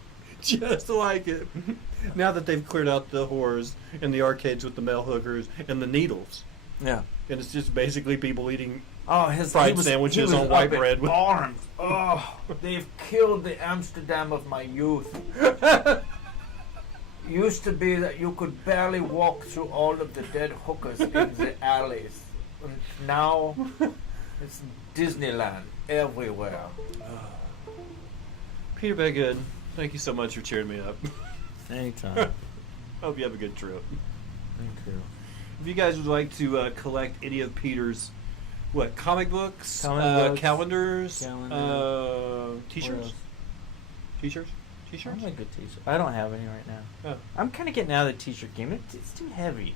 Just like it. Now that they've cleared out the whores and the arcades with the male hookers and the needles, Yeah. and it's just basically people eating Oh, fried sandwiches on white bread with arms. Oh, they've killed the Amsterdam of my youth. Used to be that you could barely walk through all of the dead hookers in the alleys. And now it's Disneyland everywhere. Peter Bedgood, thank you so much for cheering me up. Anytime. Hope you have a good trip. Thank you. If you guys would like to collect any of Peter's comic books, Books, calendars, What t-shirts, else? t-shirts, I t-shirts. like a t-shirt. I don't have any right now. Oh. I'm kind of getting out of the t-shirt game. It's too heavy.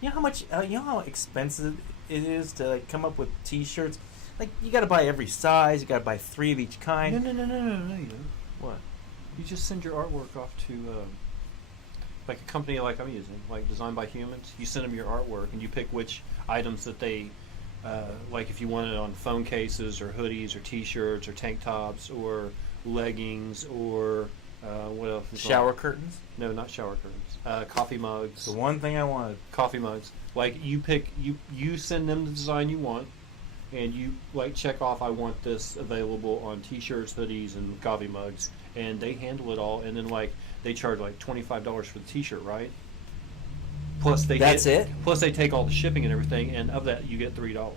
You know how much? You know how expensive it is to come up with t-shirts. Like you got to buy every size. You got to buy 3 of each kind. No, you don't. What? You just send your artwork off to like a company like I'm using, like Designed by Humans. You send them your artwork, and you pick which items that they like. If you want it on phone cases or hoodies or T-shirts or tank tops or leggings or What else? is Shower on? curtains. No, not shower curtains. Coffee mugs. It's the one thing I wanted. Coffee mugs. Like you send them the design you want, and you like check off I want this available on T-shirts, hoodies, and coffee mugs, and they handle it all. And then like they charge like $25 for the T-shirt, right? Plus That's it? Plus they take all the shipping and everything, and of that you get $3.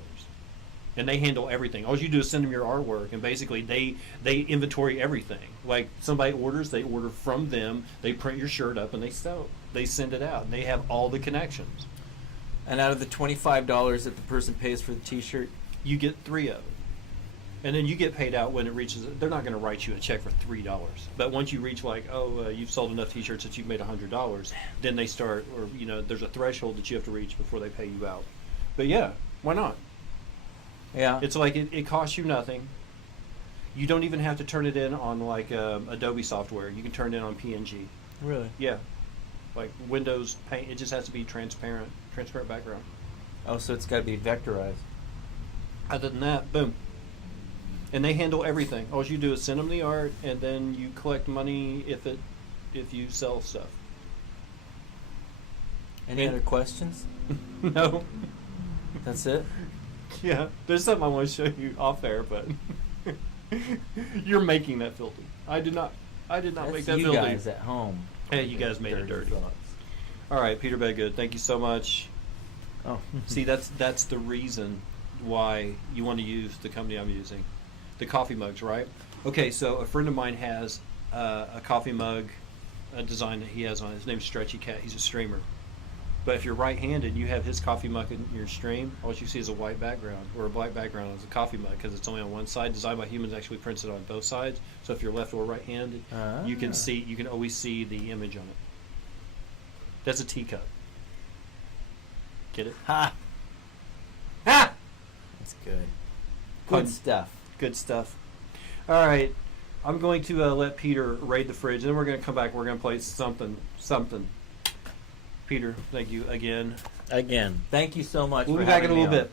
And they handle everything. All you do is send them your artwork, and basically they inventory everything. Like somebody orders, they order from them. They print your shirt up and they send it out. And they have all the connections. And out of the $25 that the person pays for the T-shirt, You get 3 of it, and then you get paid out when it reaches. They're not going to write you a check for $3, but once you reach like, you've sold enough T-shirts that you've made $100, then they start, or there's a threshold that you have to reach before they pay you out. But yeah, why not? yeah, It's like it costs you nothing. You don't even have to turn it in on like Adobe software. You can turn it in on PNG. really. Yeah, like Windows Paint. It just has to be transparent background. Oh, so it's got to be vectorized. Other than that, boom. And they handle everything. All you do is send them the art, and then you collect money if you sell stuff. Any And- other questions? No. That's it. Yeah. There's something I want to show you off air, but you're making that filthy. I did not That's make that you filthy. guys at home. Hey, you guys made it dirty. thoughts. All right, Peter Bedgood, thank you so much. Oh, See, that's the reason why you want to use the company I'm using, the coffee mugs, right? Okay, so a friend of mine has a coffee mug, a design that he has on. His name's Stretchy Cat. He's a streamer. But if you're right-handed, you have his coffee mug in your stream. All you see is a white background or a black background as a coffee mug because it's only on one side. Designed by humans, actually prints it on both sides. So if you're left or right-handed, you can always see the image on it. That's a teacup. Get it? Ha! Ha! That's good. Good Fun. stuff. Good stuff. All right, I'm going to let Peter raid the fridge, and then we're going to come back. We're going to play something. Peter, thank you again. Again, thank you so much We'll for be back in a having me little on. bit.